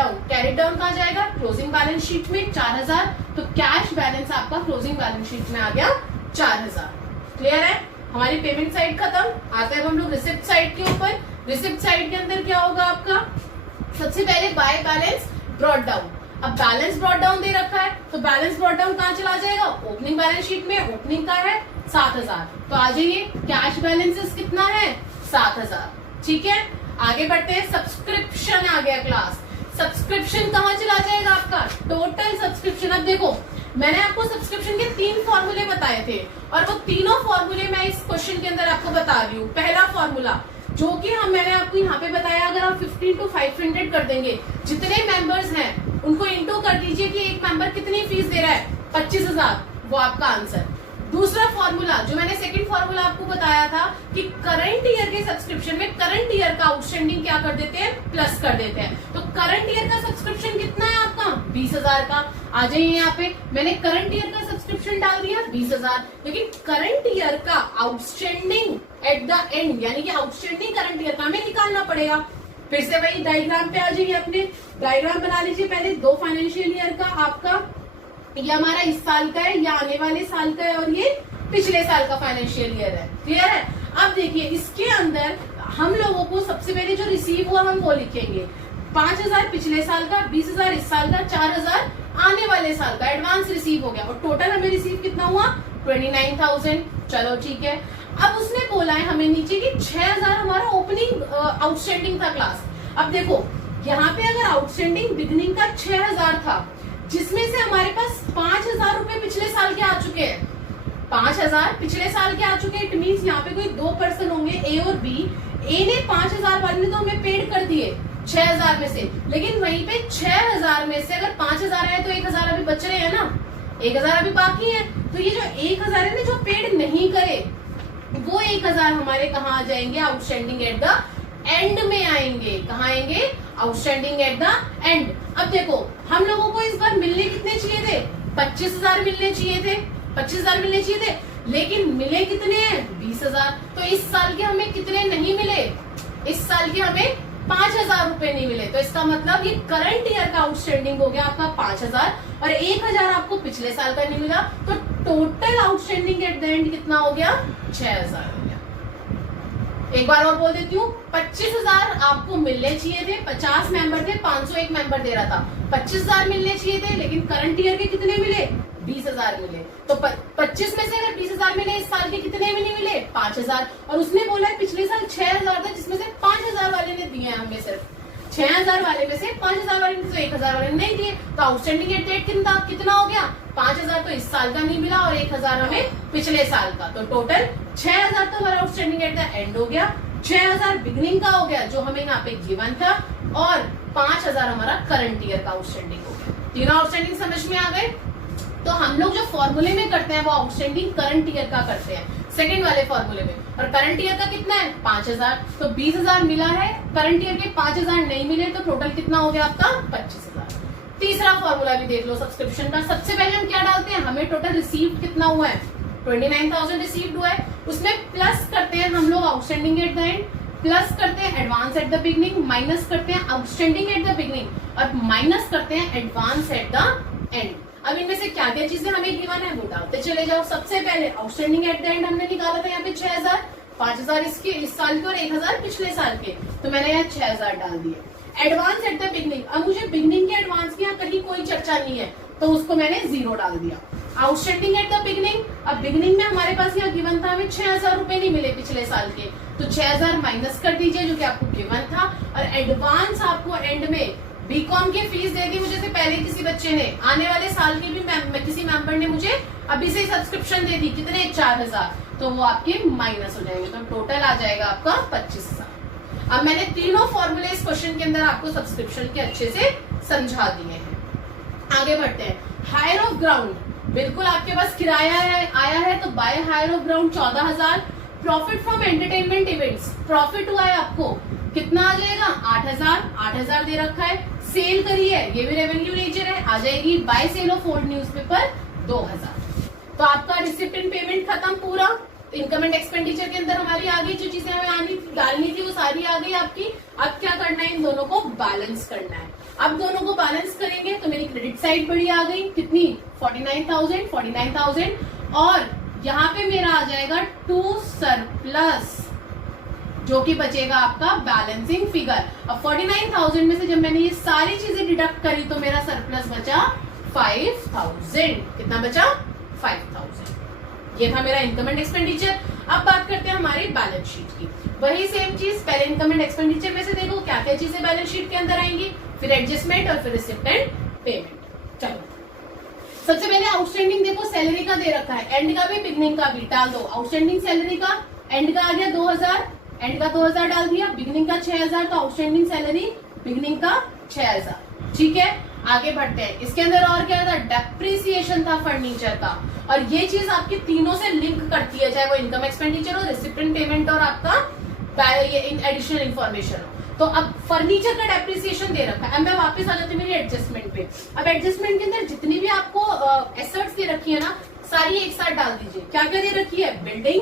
डाउन कहाँ जाएगा, क्लोजिंग बैलेंस शीट में 4000, तो कैश बैलेंस आपका क्लोजिंग बैलेंस शीट में आ गया 4000। क्लियर है, हमारी पेमेंट साइड खत्म। आते हैं हम लोग रिसिप्ट साइड के ऊपर। रिसिप्ट साइड के अंदर क्या होगा आपका, सबसे पहले बाय बैलेंस ब्रॉट डाउन। अब बैलेंस ब्रॉट डाउन दे रखा है, तो बैलेंस ब्रॉट डाउन कहाँ चला जाएगा, ओपनिंग बैलेंस शीट में। ओपनिंग का है 7000, तो आ जाइए कैश बैलेंसेस कितना है 7000। ठीक है, आगे बढ़ते हैं, सब्सक्रिप्शन आ गया क्लास। सब्सक्रिप्शन कहाँ चला जाएगा आपका, टोटल सब्सक्रिप्शन। अब देखो मैंने आपको सब्सक्रिप्शन के 3 फॉर्मूले बताए थे, और वो तीनों फॉर्मूले मैं इस क्वेश्चन के अंदर आपको बता रही हूँ। पहला फॉर्मूला जो कि मैंने आपको यहाँ पे बताया, अगर आप 15 to 500 कर देंगे, जितने मेंबर्स हैं उनको इंटू कर दीजिए कि एक मेंबर कितनी फीस दे रहा है 25,000, वो आपका आंसर। दूसरा फॉर्मूला जो मैंने सेकंड फॉर्मूला आपको बताया था कि करंट ईयर के सब्सक्रिप्शन में करंट ईयर का आउटस्टैंडिंग क्या कर देते हैं, प्लस कर देते हैं। तो करंट ईयर का सब्सक्रिप्शन कितना है आपका 20,000 का। आ जाइए यहाँ पे, मैंने करंट ईयर का सब्सक्रिप्शन डाल दिया 20,000, लेकिन करंट ईयर का आउटस्टैंडिंग एट द एंड, यानी कि आउटस्टैंडिंग करंट ईयर का हमें निकालना पड़ेगा। फिर से वही डायग्राम पे आ जाइए, अपने डायग्राम बना लीजिए। पहले 2 फाइनेंशियल ईयर का आपका, ये हमारा इस साल का है, या आने वाले साल का है, और ये पिछले साल का फाइनेंशियल ईयर है। क्लियर है। अब देखिए इसके अंदर हम लोगों को सबसे पहले जो रिसीव हुआ हम वो लिखेंगे, 5,000 पिछले साल का, 20,000 इस साल का, 4,000 आने वाले साल का एडवांस रिसीव हो गया, और टोटल हमें रिसीव कितना हुआ 29,000। चलो ठीक है। अब उसने बोला है हमें नीचे की 6,000 हमारा ओपनिंग आउटस्टैंडिंग था क्लास। अब देखो यहाँ पे अगर आउटस्टैंडिंग बिगनिंग का 6,000 था, जिसमें से हमारे पास 5,000 रुपए पिछले साल के आ चुके हैं, 5,000 पिछले साल के आ चुके हैं। इट मीन्स यहाँ पे कोई 2 पर्सन होंगे, ए और बी। ए ने 5,000 वाले ने तो हमें पेड कर दिए 6,000 में से, लेकिन वहीं पे 6,000 में से अगर 5,000 है तो 1,000 अभी बच रहे हैं ना, 1,000 अभी बाकी है। तो ये जो 1,000 है ना जो पेड नहीं करे, वो 1,000 हमारे कहाँ आ जाएंगे, आउटस्टैंडिंग एट द एंड में आएंगे। कहाँ आएंगे, आउटस्टैंडिंग एट द एंड। अब देखो हम लोगों को इस बार मिलने कितने चाहिए थे, 25,000 मिलने चाहिए थे, 25,000 मिलने चाहिए थे, लेकिन मिले कितने हैं 20,000। तो इस साल के हमें कितने नहीं मिले, इस साल के हमें 5,000 रुपए नहीं मिले। तो इसका मतलब ये करंट ईयर का आउटस्टैंडिंग हो गया आपका 5,000, और 1,000 आपको पिछले साल का नहीं मिला, तो total outstanding at the end कितना हो गया 6,000 हो गया। एक बार और बोल देती हूँ, 25,000 आपको मिलने चाहिए थे, 50 मेंबर थे, 501 मेंबर दे रहा था, 25,000 मिलने चाहिए थे, लेकिन करंट ईयर के कितने मिले 20,000 मिले। तो 25 में से अगर 20,000 मिले, इस साल के कितने भी नहीं मिले 5,000, और उसने बोला है पिछले साल 6,000 था, जिसमें से 5,000 वाले ने दिए हैं हमें, सिर्फ 6,000 वाले में से 5,000 वाले ने तो 1,000 वाले ने नहीं दिए। तो आउटस्टैंडिंग एट डेट कितना हो गया 5,000, तो इस साल का नहीं मिला, और 1,000 हमें पिछले साल का। तो टोटल 6,000 तो हमारा आउटस्टैंडिंग एट द एंड हो गया, 6,000 बिगनिंग का हो गया जो हमें यहाँ पे गिवन था, और 5,000 हमारा करंट ईयर का आउटस्टैंडिंग हो गया। तीनों आउटस्टैंडिंग समझ में आ गए। तो हम लोग जो फॉर्मूले में करते हैं वो आउटस्टैंडिंग करंट ईयर का करते हैं। सेकंड वाले फॉर्मूले में। और करंट ईयर का कितना है 5000, तो 20000 मिला है, करंट ईयर के 5000 नहीं मिले, तो टोटल कितना हो गया आपका 25000। तीसरा फॉर्मूला भी देख लो सब्सक्रिप्शन का। सबसे पहले हम क्या डालते हैं, हमें टोटल रिसीव्ड कितना हुआ है 29000 रिसीव्ड हुआ है, उसमें प्लस करते हैं हम लोग outstanding at the end, plus करते हैं advance at the beginning, minus करते हैं आउटस्टैंडिंग एट द बिगनिंग और माइनस करते हैं एडवांस एट द एंड। अब इनमें से क्या क्या चीजें हमें गिवन है वो डालते चले जाओ। सबसे पहले आउटस्टैंडिंग एट द एंड हमने निकाला था यहाँ पे 6000, 5000 इसके इस साल के और 1000 पिछले साल के, तो मैंने यहाँ 6000 डाल दिए। एडवांस एट द बिगनिंग, अब मुझे बिगनिंग के एडवांस की यहाँ कहीं कोई चर्चा नहीं है, तो उसको मैंने 0 डाल दिया। आउटस्टैंडिंग एट द बिगनिंग, अब बिगनिंग में हमारे पास यहाँ गिवन था, हमें 6000 रुपए नहीं मिले पिछले साल के, तो 6000 माइनस कर दीजिए जो कि आपको गिवन था। और एडवांस आपको एंड में बीकॉम की फीस दे दी मुझे से पहले किसी बच्चे ने, आने वाले साल की भी किसी मेंबर ने मुझे अभी से सब्सक्रिप्शन दे दी, कितने 4000, तो वो आपके माइनस हो जाएंगे, तो टोटल आ जाएगा आपका 25000। अब मैंने तीनों फॉर्मूले इस क्वेश्चन के अंदर आपको सब्सक्रिप्शन के अच्छे से समझा दिए हैं। आगे बढ़ते हैं। हायर ऑफ ग्राउंड, बिल्कुल आपके पास किराया आया है तो by hire of ground 14000। Profit from entertainment events, profit हुआ है आपको कितना आ जाएगा 8000 दे रखा है। सेल करी है, ये भी रेवेन्यू नेचर है, आ जाएगी by sale of old newspaper 2000। तो आपका रिसिप्ट एंड पेमेंट खत्म पूरा। इनकम एंड एक्सपेंडिचर के अंदर हमारी आ गई, जो चीजें हमें डालनी थी वो सारी आ गई आपकी। अब क्या करना है, इन दोनों को बैलेंस करना है। अब दोनों को बैलेंस करेंगे तो मेरी क्रेडिट साइड बड़ी आ गई, कितनी 49000 और यहाँ पे मेरा आ जाएगा टू सरप्लस, जो कि बचेगा आपका बैलेंसिंग फिगर। अब 49000 में से जब मैंने ये सारी चीजें डिडक्ट करी तो मेरा सरप्लस बचा 5000। कितना बचा 5000। ये था मेरा इनकम एंड एक्सपेंडिचर। अब बात करते हैं हमारी बैलेंस शीट की। वही सेम चीज, पहले इनकम एंड एक्सपेंडिचर में से देखो क्या क्या चीजें बैलेंस शीट के अंदर आएंगी, फिर एडजस्टमेंट और फिर रिसिप्ट एंड पेमेंट। चलो सबसे पहले आउटस्टैंडिंग देखो, सैलरी का दे रखा है, एंड का भी बिगनिंग का भी डाल दो। आउटस्टैंडिंग सैलरी का एंड का आ गया 2000, एंड का 2000 डाल दिया, बिगनिंग का 6000, तो आउटस्टैंडिंग सैलरी बिगनिंग का 6000। ठीक है, आगे बढ़ते हैं। इसके अंदर और क्या था, डेप्रिसिएशन था फर्नीचर का, और ये चीज आपकी तीनों से लिंक करती है, चाहे वो इनकम एक्सपेंडिचर हो, रिसिप्ट एंड पेमेंट और आपका ये एडिशनल इन्फॉर्मेशन हो। तो अब फर्नीचर का डेप्रिसिएशन दे रखा है। अब मैं वापस आ जाती हूँ मेरी एडजस्टमेंट पे। अब एडजस्टमेंट के अंदर जितनी भी आपको एसेट्स दे रखी है ना, सारी एक साथ डाल दीजिए। क्या क्या दे रखी है, बिल्डिंग,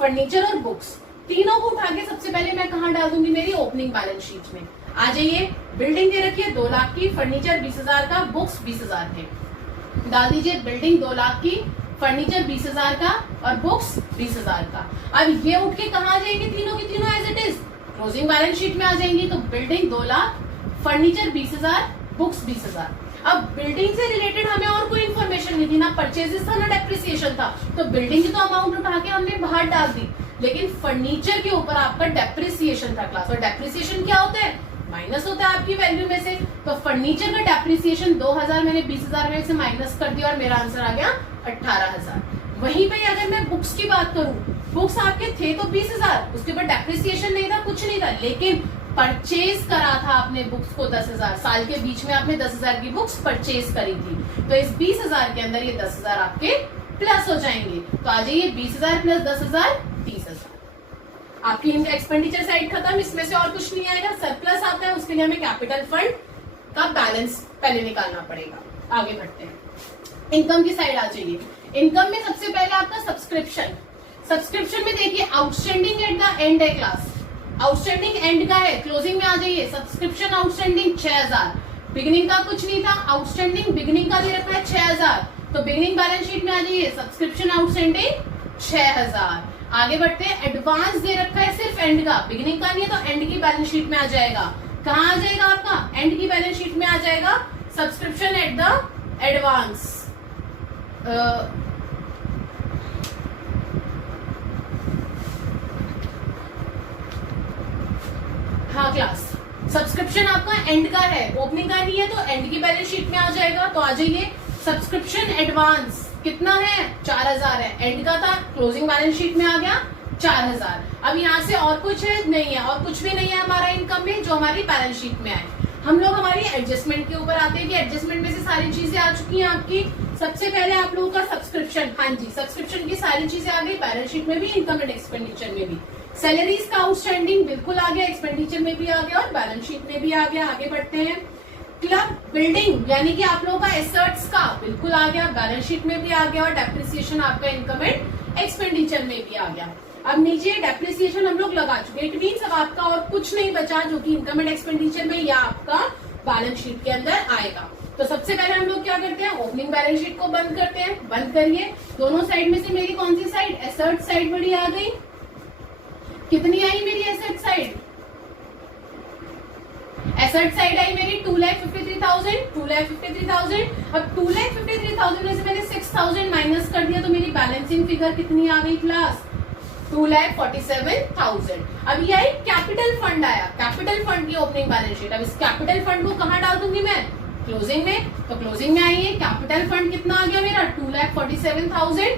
फर्नीचर और बुक्स, तीनों को उठा के सबसे पहले मैं कहाँ डाल दूंगी, मेरी ओपनिंग बैलेंस शीट में। आ जाइए, बिल्डिंग दे रखी है 2 लाख की, फर्नीचर 20000 का, बुक्स 20000 के, डाल दीजिए बिल्डिंग 2 लाख की, फर्नीचर 20000 का और बुक्स 20000 का। अब ये उठ के कहाँ आ जाएंगे, तीनों की तीनों as it is closing balance sheet में आ जाएंगी। तो बिल्डिंग 2 लाख, फर्नीचर 20000, बुक्स 20000। अब बिल्डिंग से रिलेटेड हमें और कोई इन्फॉर्मेशन नहीं थी, ना परचेजेस था ना डेप्रिसिएशन था, तो बिल्डिंग की तो अमाउंट उठा के हमने बाहर डाल दी, लेकिन फर्नीचर के ऊपर आपका डेप्रिसिएशन था क्लास। और डेप्रिसिएशन क्या होता है, माइनस होता है आपकी वैल्यू में से। तो फर्नीचर का डेप्रिसिएशन 2000 मैंने 20000 में से माइनस कर दिया और मेरा आंसर आ गया 18000। वहीं पे अगर मैं बुक्स की बात करूं, बुक्स आपके थे तो 20000, उसके ऊपर डेप्रिसिएशन नहीं था, कुछ नहीं था, लेकिन परचेज करा था आपने बुक्स को 10000, साल के बीच में आपने 10000 की बुक्स परचेज करी थी, तो इस 20000 के अंदर ये 10000 आपके प्लस हो जाएंगे। तो आ जाइए 20000 प्लस 10000 30000। आपकी एक्सपेंडिचर साइड खत्म, इसमें से और कुछ नहीं आएगा। सरप्लस आता है, उसके लिए हमें कैपिटल फंड का बैलेंस पहले निकालना पड़ेगा। आगे बढ़ते हैं, इनकम की साइड आ जाइए। इनकम में सबसे पहले आपका सब्सक्रिप्शन। सब्सक्रिप्शन में देखिए आउटस्टैंडिंग एट द एंड है क्लास, आउटस्टैंडिंग एंड का है, क्लोजिंग में आ जाइए। सब्सक्रिप्शन आउटस्टैंडिंग 6000, बिगिनिंग का कुछ नहीं था, आउटस्टैंडिंग बिगिनिंग का दे रखा है 6000, तो बिगिनिंग बैलेंस शीट में आ जाइए सब्सक्रिप्शन आउटस्टैंडिंग 6000। आगे बढ़ते हैं, एडवांस दे रखा है सिर्फ एंड का, बिगिनिंग का नहीं है, तो एंड की बैलेंस शीट में आ जाएगा। कहाँ आ जाएगा आपका, एंड की बैलेंस शीट में आ जाएगा सब्सक्रिप्शन एट द एडवांस। हाँ क्लास, सब्सक्रिप्शन आपका एंड का है, ओपनिंग का नहीं है, तो एंड की बैलेंस शीट में आ जाएगा। तो आ जाइए, सब्सक्रिप्शन एडवांस कितना है 4000 है, एंड का था, क्लोजिंग बैलेंस शीट में आ गया 4000। अब यहाँ से और कुछ है नहीं है, और कुछ भी नहीं है हमारा इनकम में जो हमारी बैलेंस शीट में आए। हम लोग हमारी एडजस्टमेंट के ऊपर आते हैं कि एडजस्टमेंट में से सारी चीजें आ चुकी हैं आपकी। सबसे पहले आप लोगों का सब्सक्रिप्शन, हाँ जी सब्सक्रिप्शन की सारी चीजें आ गई, बैलेंस शीट में भी, इनकम एंड एक्सपेंडिचर में भी। सैलरीज का आउटस्टैंडिंग बिल्कुल आ गया, एक्सपेंडिचर में भी आ गया और बैलेंस शीट में भी आ गया। आगे बढ़ते हैं। क्लब बिल्डिंग यानी कि आप लोगों का एसेट्स का बिल्कुल आ गया, बैलेंस शीट में भी आ गया और डेप्रिसिएशन आपका इनकम एंड एक्सपेंडिचर में भी आ गया। अब नीचे डेप्रिसिएशन हम लोग लगा चुके, इट मीन्स अब आपका और कुछ नहीं बचा जो कि इनकम एंड एक्सपेंडिचर में या आपका बैलेंस शीट के अंदर आएगा। तो सबसे पहले हम लोग क्या करते हैं, ओपनिंग बैलेंस शीट को बंद करते हैं। बंद करिए। दोनों साइड में से मेरी कौन सी साइड, एसेट साइड बड़ी आ गई। कितनी आई मेरी asset side, asset side I मेरी 2,53,000, 2,53,000। अब 2,53,000 में से मैंने 6,000 माइनस कर दिया तो मेरी बैलेंसिंग फिगर कितनी आ गई क्लास, 2,47,000। अब ये आई कैपिटल फंड आया, कैपिटल फंड की ओपनिंग बैलेंस शीट। अब इस कैपिटल फंड को कहाँ डाल दूंगी मैं, क्लोजिंग में। तो क्लोजिंग में आई है कैपिटल फंड कितना आ गया मेरा 2,47,000,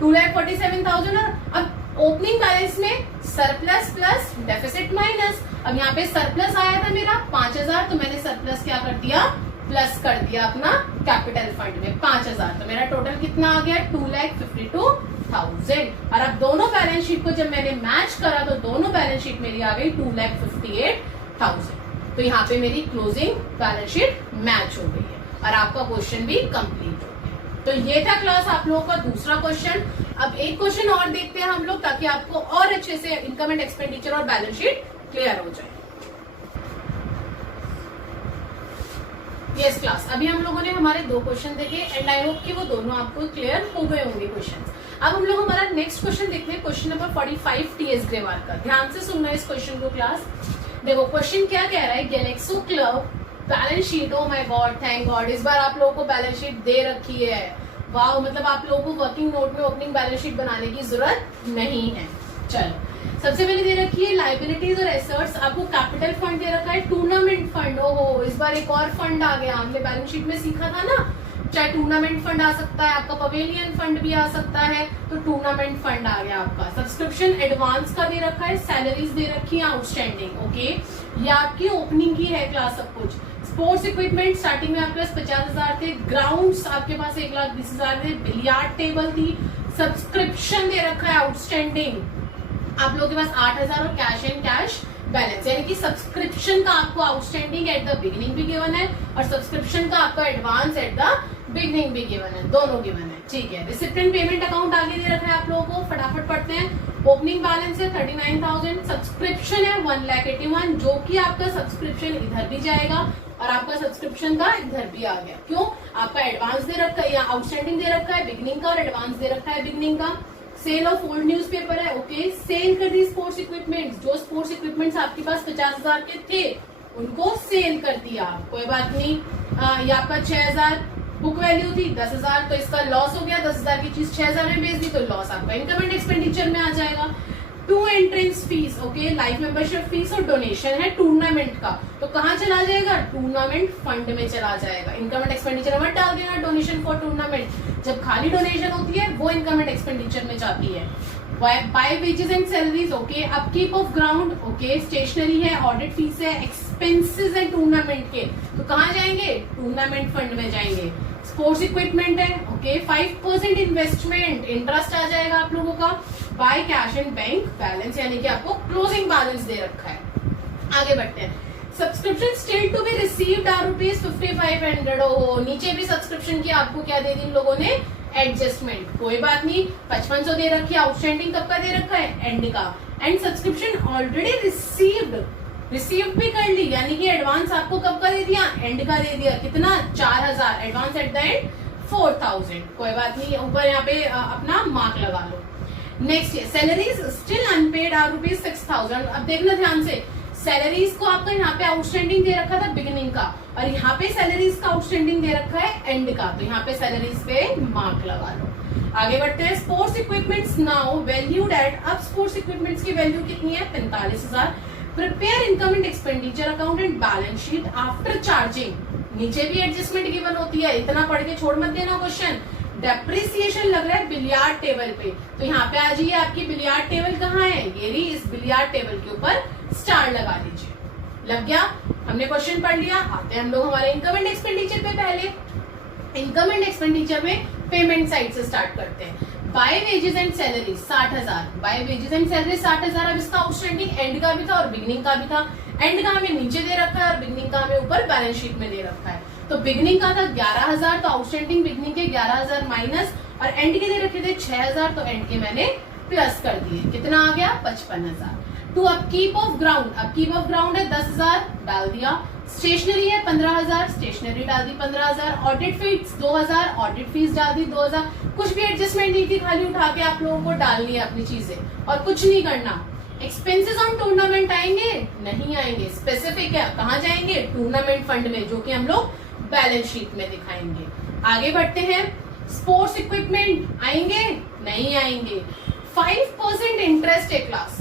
2,47,000। और अब ओपनिंग बैलेंस में सरप्लस प्लस डेफिसिट माइनस। अब यहाँ पे सरप्लस आया था मेरा 5,000 तो मैंने सरप्लस क्या कर दिया, प्लस कर दिया अपना कैपिटल फंड में 5,000। तो मेरा टोटल कितना आ गया 2,52,000। और अब दोनों बैलेंस शीट को जब मैंने मैच करा तो दोनों बैलेंस शीट मेरी आ गई 2,58,000। तो यहाँ पे मेरी क्लोजिंग बैलेंस शीट मैच हो गई है और आपका क्वेश्चन भी कंप्लीट हो गया। तो ये था क्लास आप लोगों का दूसरा क्वेश्चन। अब एक क्वेश्चन और देखते हैं हम लोग ताकि आपको और अच्छे से इनकम एंड एक्सपेंडिचर और बैलेंस शीट क्लियर हो जाए। यस क्लास, अभी हम लोगों ने हमारे 2 क्वेश्चन देखे एंड आई होप कि वो दोनों आपको क्लियर हो गए होंगे क्वेश्चन। अब हम लोग हमारा नेक्स्ट क्वेश्चन देखते हैं, क्वेश्चन नंबर 45 टीएस ग्रेवाल का। ध्यान से सुनना इस क्वेश्चन को क्लास। देखो क्वेश्चन क्या कह रहा है, Glaxo club balance sheet, oh my God thank God, इस बार आप लोगों को बैलेंस शीट दे रखी है। वाह, मतलब आप लोगों को वर्किंग नोट में ओपनिंग बैलेंस शीट बनाने की जरूरत नहीं है। चलो सबसे पहले दे रखी है लाइबिलिटीज और एसेट्स, आपको कैपिटल फंड दे रखा है, टूर्नामेंट फंड, ओहो इस बार एक और फंड आ गया। हमने बैलेंस शीट में सीखा था ना, चाहे टूर्नामेंट फंड आ सकता है, आपका पवेलियन फंड भी आ सकता है, तो टूर्नामेंट फंड आ गया आपका। सब्सक्रिप्शन एडवांस का दे रखा है, सैलरीज दे रखी है आउटस्टैंडिंग, ओके ये आपकी ओपनिंग की है क्लास सब कुछ। स्पोर्ट्स इक्विपमेंट स्टार्टिंग में आपके पास 50,000 थे, ग्राउंड्स आपके पास 1,20,000 थे, बिलियार्ड टेबल थी, सब्सक्रिप्शन दे रखा है आउटस्टैंडिंग आप लोगों के पास 8,000 और कैश एंड कैश बैलेंस, यानी कि सब्सक्रिप्शन का आपको आउटस्टैंडिंग एट द बिगिनिंग भी गिवन है और सब्सक्रिप्शन का आपका एडवांस एट द बिगिनिंग भी गिवन है, दोनों गिवन है, ठीक है। रिसिप्टेंट पेमेंट अकाउंट आगे दे रखा है आप लोगों को, फटाफट पढ़ते हैं। ओपनिंग बैलेंस है 39,000, सब्सक्रिप्शन है 1,81,000 जो कि आपका सब्सक्रिप्शन इधर भी जाएगा और आपका सब्सक्रिप्शन का इधर भी आ गया। क्यों, आपका एडवांस दे रखा है या आउटस्टैंडिंग दे रखा है बिगिनिंग का और एडवांस दे रखा है बिगिनिंग का। सेल ऑफ ओल्ड न्यूज़पेपर है, ओके सेल कर दी स्पोर्ट्स इक्विपमेंट्स, जो स्पोर्ट्स इक्विपमेंट्स आपके पास 50,000 के थे उनको सेल कर दिया, कोई बात नहीं। ये आपका 6,000 बुक वैल्यू थी 10,000 तो इसका लॉस हो गया, 10,000 की चीज 6,000 में बेच दी तो लॉस आपका इनकम एंड एक्सपेंडिचर में आ जाएगा। 2 entrance fees, okay life membership fees और डोनेशन है टूर्नामेंट का, तो कहाँ चला जाएगा, टूर्नामेंट फंड में चला जाएगा। इनकम एंड एक्सपेंडिचर में डाल देना डोनेशन फॉर टूर्नामेंट, जब खाली डोनेशन होती है वो इनकम एंड एक्सपेंडिचर में जाती है। By wages and salaries, okay upkeep of ground, okay stationery है, ऑडिट फीस है, एक्सपेंसेस है टूर्नामेंट के, तो कहाँ जाएंगे, टूर्नामेंट फंड में जाएंगे। स्पोर्ट्स इक्विपमेंट है, ओके 5% इन्वेस्टमेंट इंटरेस्ट आ जाएगा आप लोगों का। By cash and bank balance, यानी कि आपको क्लोजिंग बैलेंस दे रखा है। आगे बढ़ते हैं। Subscription still to be received are ₹5,500, हो नीचे भी सब्सक्रिप्शन की आपको क्या दे दी इन लोगों ने, एडजस्टमेंट, कोई बात नहीं। 5500 दे रखी है, आउटस्टैंडिंग कब का दे रखा है, एंड का। एंड सब्सक्रिप्शन ऑलरेडी रिसीव्ड भी कर ली, यानी कि एडवांस आपको कब का दे दिया, एंड का दे दिया, कितना 4,000 एडवांस एट द एंड 4,000, कोई बात नहीं, ऊपर यहाँ पे अपना मार्क लगा लो। Next salaries still unpaid are ₹6,000। अब देखना ध्यान से, सैलरीज को आपका यहाँ पे आउटस्टैंडिंग दे रखा था बिगिनिंग का और यहाँ पे सैलरीज का आउटस्टैंडिंग दे रखा है एंड का, तो यहाँ पे सैलरीज पे मार्क लगा लो। आगे बढ़ते हैं। Sports equipments now valued eight, अब स्पोर्ट्स इक्विपमेंट्स की वैल्यू कितनी है, 45,000। Prepare income and expenditure account and balance sheet after charging, नीचे भी एडजस्टमेंट गिवन होती है, इतना पढ़ के छोड़ मत देना क्वेश्चन। डेप्रिसिएशन लग रहा है बिलियार्ड टेबल पे, तो यहाँ पे आ जाइए, आपकी बिलियार्ड टेबल कहाँ है, ये रही, इस बिलियार्ड टेबल के ऊपर स्टार लगा दीजिए। लग गया, हमने क्वेश्चन पढ़ लिया। आते हैं हम लोग हमारे इनकम एंड एक्सपेंडिचर पे। पहले इनकम एंड एक्सपेंडिचर में पेमेंट साइड से स्टार्ट करते हैं। By wages and salary 60,000, by wages and salary 60,000। अब इसका आउटस्टैंडिंग एंड का भी था और बिगनिंग का भी था। एंड का हमें नीचे दे रखा है और बिगनिंग का हमें ऊपर बैलेंस शीट में दे रखा है। तो बिगनिंग का था 11,000, तो आउटस्टैंडिंग बिगनिंग के 11,000 माइनस, और एंड के दे रखे थे 6,000, तो एंड के मैंने प्लस कर दिए। कितना आ गया? 55,000। To upkeep of ground, upkeep of ground है 10,000, डाल दिया। स्टेशनरी है 15,000, स्टेशनरी डाल दी 15,000। ऑडिट फीस 2,000, ऑडिट फीस डाल दी 2,000। कुछ भी एडजस्टमेंट नहीं थी, खाली उठा के आप लोगों को डालनी है अपनी चीजें और कुछ नहीं करना। एक्सपेंसेस ऑन टूर्नामेंट आएंगे? नहीं आएंगे। स्पेसिफिक है, कहाँ जाएंगे? टूर्नामेंट फंड में, जो कि हम लोग बैलेंस शीट में दिखाएंगे। आगे बढ़ते हैं। स्पोर्ट्स इक्विपमेंट आएंगे? नहीं आएंगे। 5% इंटरेस्ट है क्लास,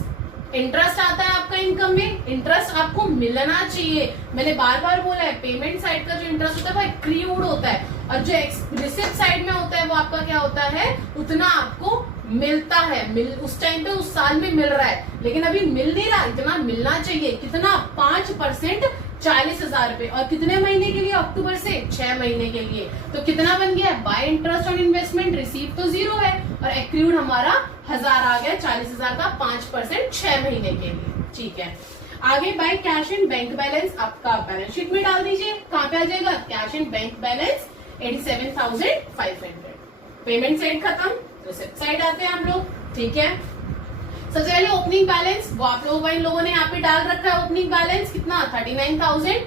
इंटरेस्ट आता है आपका इनकम में, इंटरेस्ट आपको मिलना चाहिए। मैंने बार बार बोला है, पेमेंट साइड का जो इंटरेस्ट होता है वो एक्रीव्ड होता है, और जो रिसिप्ट साइड में होता है वो आपका क्या होता है? उतना आपको मिलता है, उस टाइम पे उस साल में मिल रहा है, लेकिन अभी मिल नहीं रहा। इतना मिलना चाहिए। कितना? 5%, 40,000 रुपए। और कितने महीने के लिए? अक्टूबर से 6 महीने के लिए। तो कितना बन गया? Bye interest on investment receive तो 0 है, और एक्रूड हमारा 1000 आ गया। 40,000 का 5% 6 महीने के लिए। ठीक है। आगे bye cash and bank balance आपका बैलेंस शीट में डाल दीजिए। कहाँ पे आ जाएगा? Cash and bank balance 87,500। Payment side खत्म, रिसिप्ट साइड आते हैं हम लोग। ठीक है। सबसे पहले ओपनिंग बैलेंस, वो आप लोगों ने यहाँ पे डाल रखा है। ओपनिंग बैलेंस कितना? 39,000।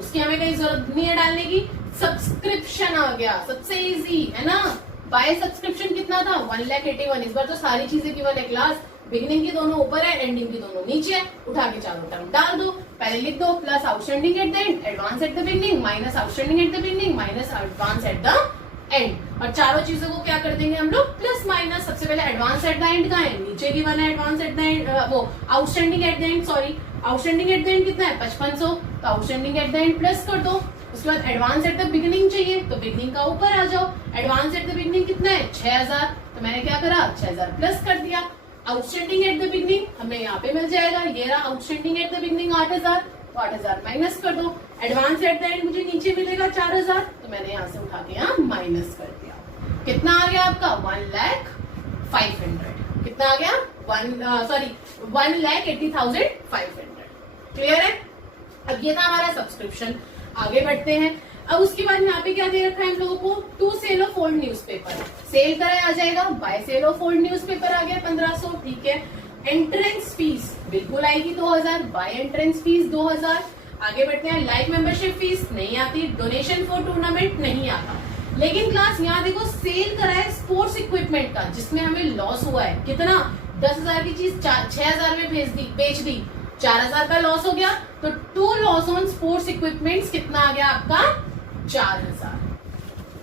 उसकी हमें कहीं जरूरत नहीं है डालने की। सब्सक्रिप्शन आ गया, सबसे इजी है ना। बाय सब्सक्रिप्शन कितना था? 1,81,000। इस बार तो सारी चीजें गिवन है क्लास। बिगिनिंग की दोनों ऊपर है, एंडिंग की दोनों नीचे है। उठा के चारों टर्म डाल दो। पहले लिख दो plus outstanding at the end, advance at the beginning, minus outstanding at the beginning, minus advance at the end. और चारों चीजों को क्या कर देंगे हम लोग? Plus minus. सबसे पहले एडवांस एट द एंड का है, नीचे की वन है एडवांस एट द एंड, वो outstanding at the end, sorry outstanding at the end कितना है? 5500। तो outstanding at the end plus कर दो। उसके बाद एडवांस एट द बिगिनिंग चाहिए, तो बिगिनिंग का ऊपर आ जाओ। एडवांस एट द बिगिनिंग कितना है? 6,000। तो मैंने क्या करा? 6,000 प्लस कर दिया। आउटस्टैंडिंग एट द बिगिनिंग हमें यहाँ पे मिल जाएगा, ये रहा आउटस्टैंडिंग एट द बिगिनिंग 8,000। तो 8,000 माइनस कर दो। एडवांस एट द एंड मुझे नीचे मिलेगा 4,000, तो मैंने यहाँ से उठा के यहाँ माइनस कर दिया। कितना आ गया आपका? 1,05,000। कितना आ गया? 1,80,500। क्लियर है? अब ये था हमारा सब्सक्रिप्शन। आगे बढ़ते हैं। अब उसके बाद यहाँ पे क्या दे रखा है हम लोगों को? To sale of old newspaper, sale कराया आ जाएगा। By sale of old newspaper आ गया 1,500। ठीक है। एंट्रेंस फीस बिल्कुल आएगी 2,000, बाय एंट्रेंस फीस 2,000। आगे बढ़ते हैं। लाइव मेंबरशिप फीस नहीं आती। डोनेशन फॉर टूर्नामेंट नहीं आता। लेकिन क्लास यहाँ देखो, सेल करा है स्पोर्ट्स इक्विपमेंट का, जिसमें हमें लॉस हुआ है। कितना? 10,000 की चीज 6,000 में बेच दी, 4,000 का लॉस हो गया। तो to loss on sports equipments कितना आ गया आपका? 4,000।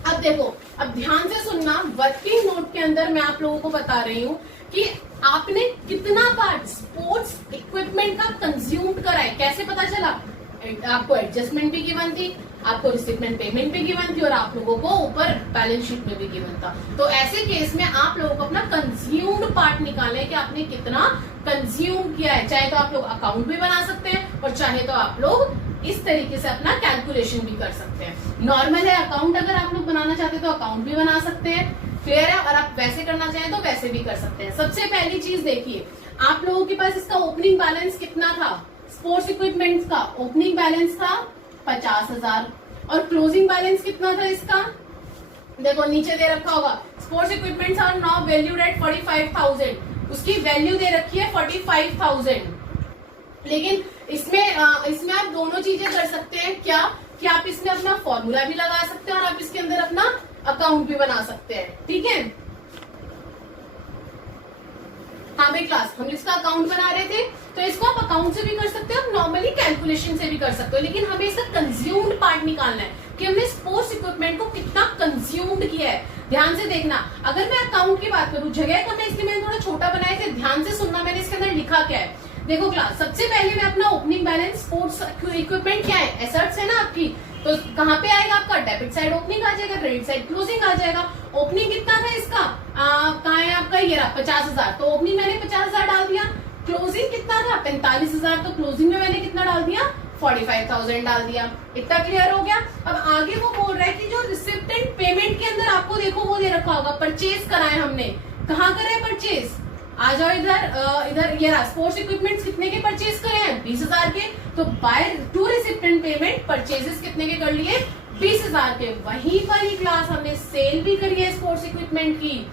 अब देखो, अब ध्यान से सुनना, वर्किंग नोट के अंदर मैं आप लोगों को बता रही हूँ कि आपने कितना पार्ट स्पोर्ट्स इक्विपमेंट का कंज्यूम करा है। कैसे पता चला? आपको एडजस्टमेंट भी गिवन थी, आपको रिसिप्टमेंट पेमेंट भी गिवन थी, और आप लोगों को ऊपर बैलेंस शीट में भी गिवन था। तो ऐसे केस में आप लोगों को अपना कंज्यूम्ड पार्ट निकालना है कि आपने कितना कंज्यूम किया है। चाहे तो आप लोग अकाउंट भी बना सकते हैं, और चाहे तो आप लोग इस तरीके से अपना कैलकुलेशन भी कर सकते हैं। नॉर्मल है अकाउंट, अगर आप लोग बनाना चाहते हैं तो अकाउंट भी बना सकते हैं। क्लियर है? और आप वैसे करना चाहें तो वैसे भी कर सकते हैं। सबसे पहली चीज देखिए, आप लोगों के पास इसका ओपनिंग बैलेंस कितना था? स्पोर्ट्स इक्विपमेंट्स का ओपनिंग बैलेंस था 50,000, और क्लोजिंग बैलेंस कितना था इसका? देखो नीचे दे रखा होगा, sports equipments are now valued at 45,000। उसकी वैल्यू दे रखी है 45,000। लेकिन इसमें आप दोनों चीजें कर सकते हैं। क्या? कि आप इसमें अपना फॉर्मूला भी लगा सकते हैं, और आप इसके अंदर अपना अकाउंट भी बना सकते हैं। ठीक है? हाँ भाई क्लास, हम इसका अकाउंट बना रहे थे, तो इसको आप अकाउंट से भी कर सकते हो, नॉर्मली कैलकुलेशन से भी कर सकते हो। लेकिन हमें इसका कंज्यूम्ड पार्ट निकालना है कि हमने स्पोर्ट्स इक्विपमेंट को कितना कंज्यूम्ड किया है। ध्यान से देखना, अगर मैं अकाउंट की बात करूं, जगह कम है इसलिए मैंने थोड़ा छोटा बनाया था। ध्यान से सुनना, मैंने इसके अंदर लिखा क्या है। देखो क्लास, सबसे पहले मैं अपना ओपनिंग बैलेंस, स्पोर्ट्स इक्विपमेंट क्या है? एसेट्स है ना आपकी, तो कहाँ पे आएगा आपका? डेबिट साइड ओपनिंग आ जाएगा, क्रेडिट साइड क्लोजिंग आ जाएगा। ओपनिंग कितना था इसका? कहाँ है आपका? ये रहा 50,000, तो ओपनिंग मैंने 50,000 डाल दिया। क्लोजिंग कितना था? 45,000, तो क्लोजिंग में मैंने कितना डाल दिया? 45,000 डाल दिया। इतना क्लियर हो गया? अब आगे वो बोल रहा है कि जो रिसिप्ट एंड आपको देखो वो दे रखा होगा, परचेज कराए हमने, कहाँ करे परचेज, आ जाओ इधर ये रहा, स्पोर्ट्स इक्विपमेंट्स कितने के परचेज करे हैं, 20,000 के। तो by two recipient payment purchases कितने के कर लिए, 20,000 के। वहीं पर ही क्लास हमने सेल भी करी है स्पोर्ट्स इक्विपमेंट की,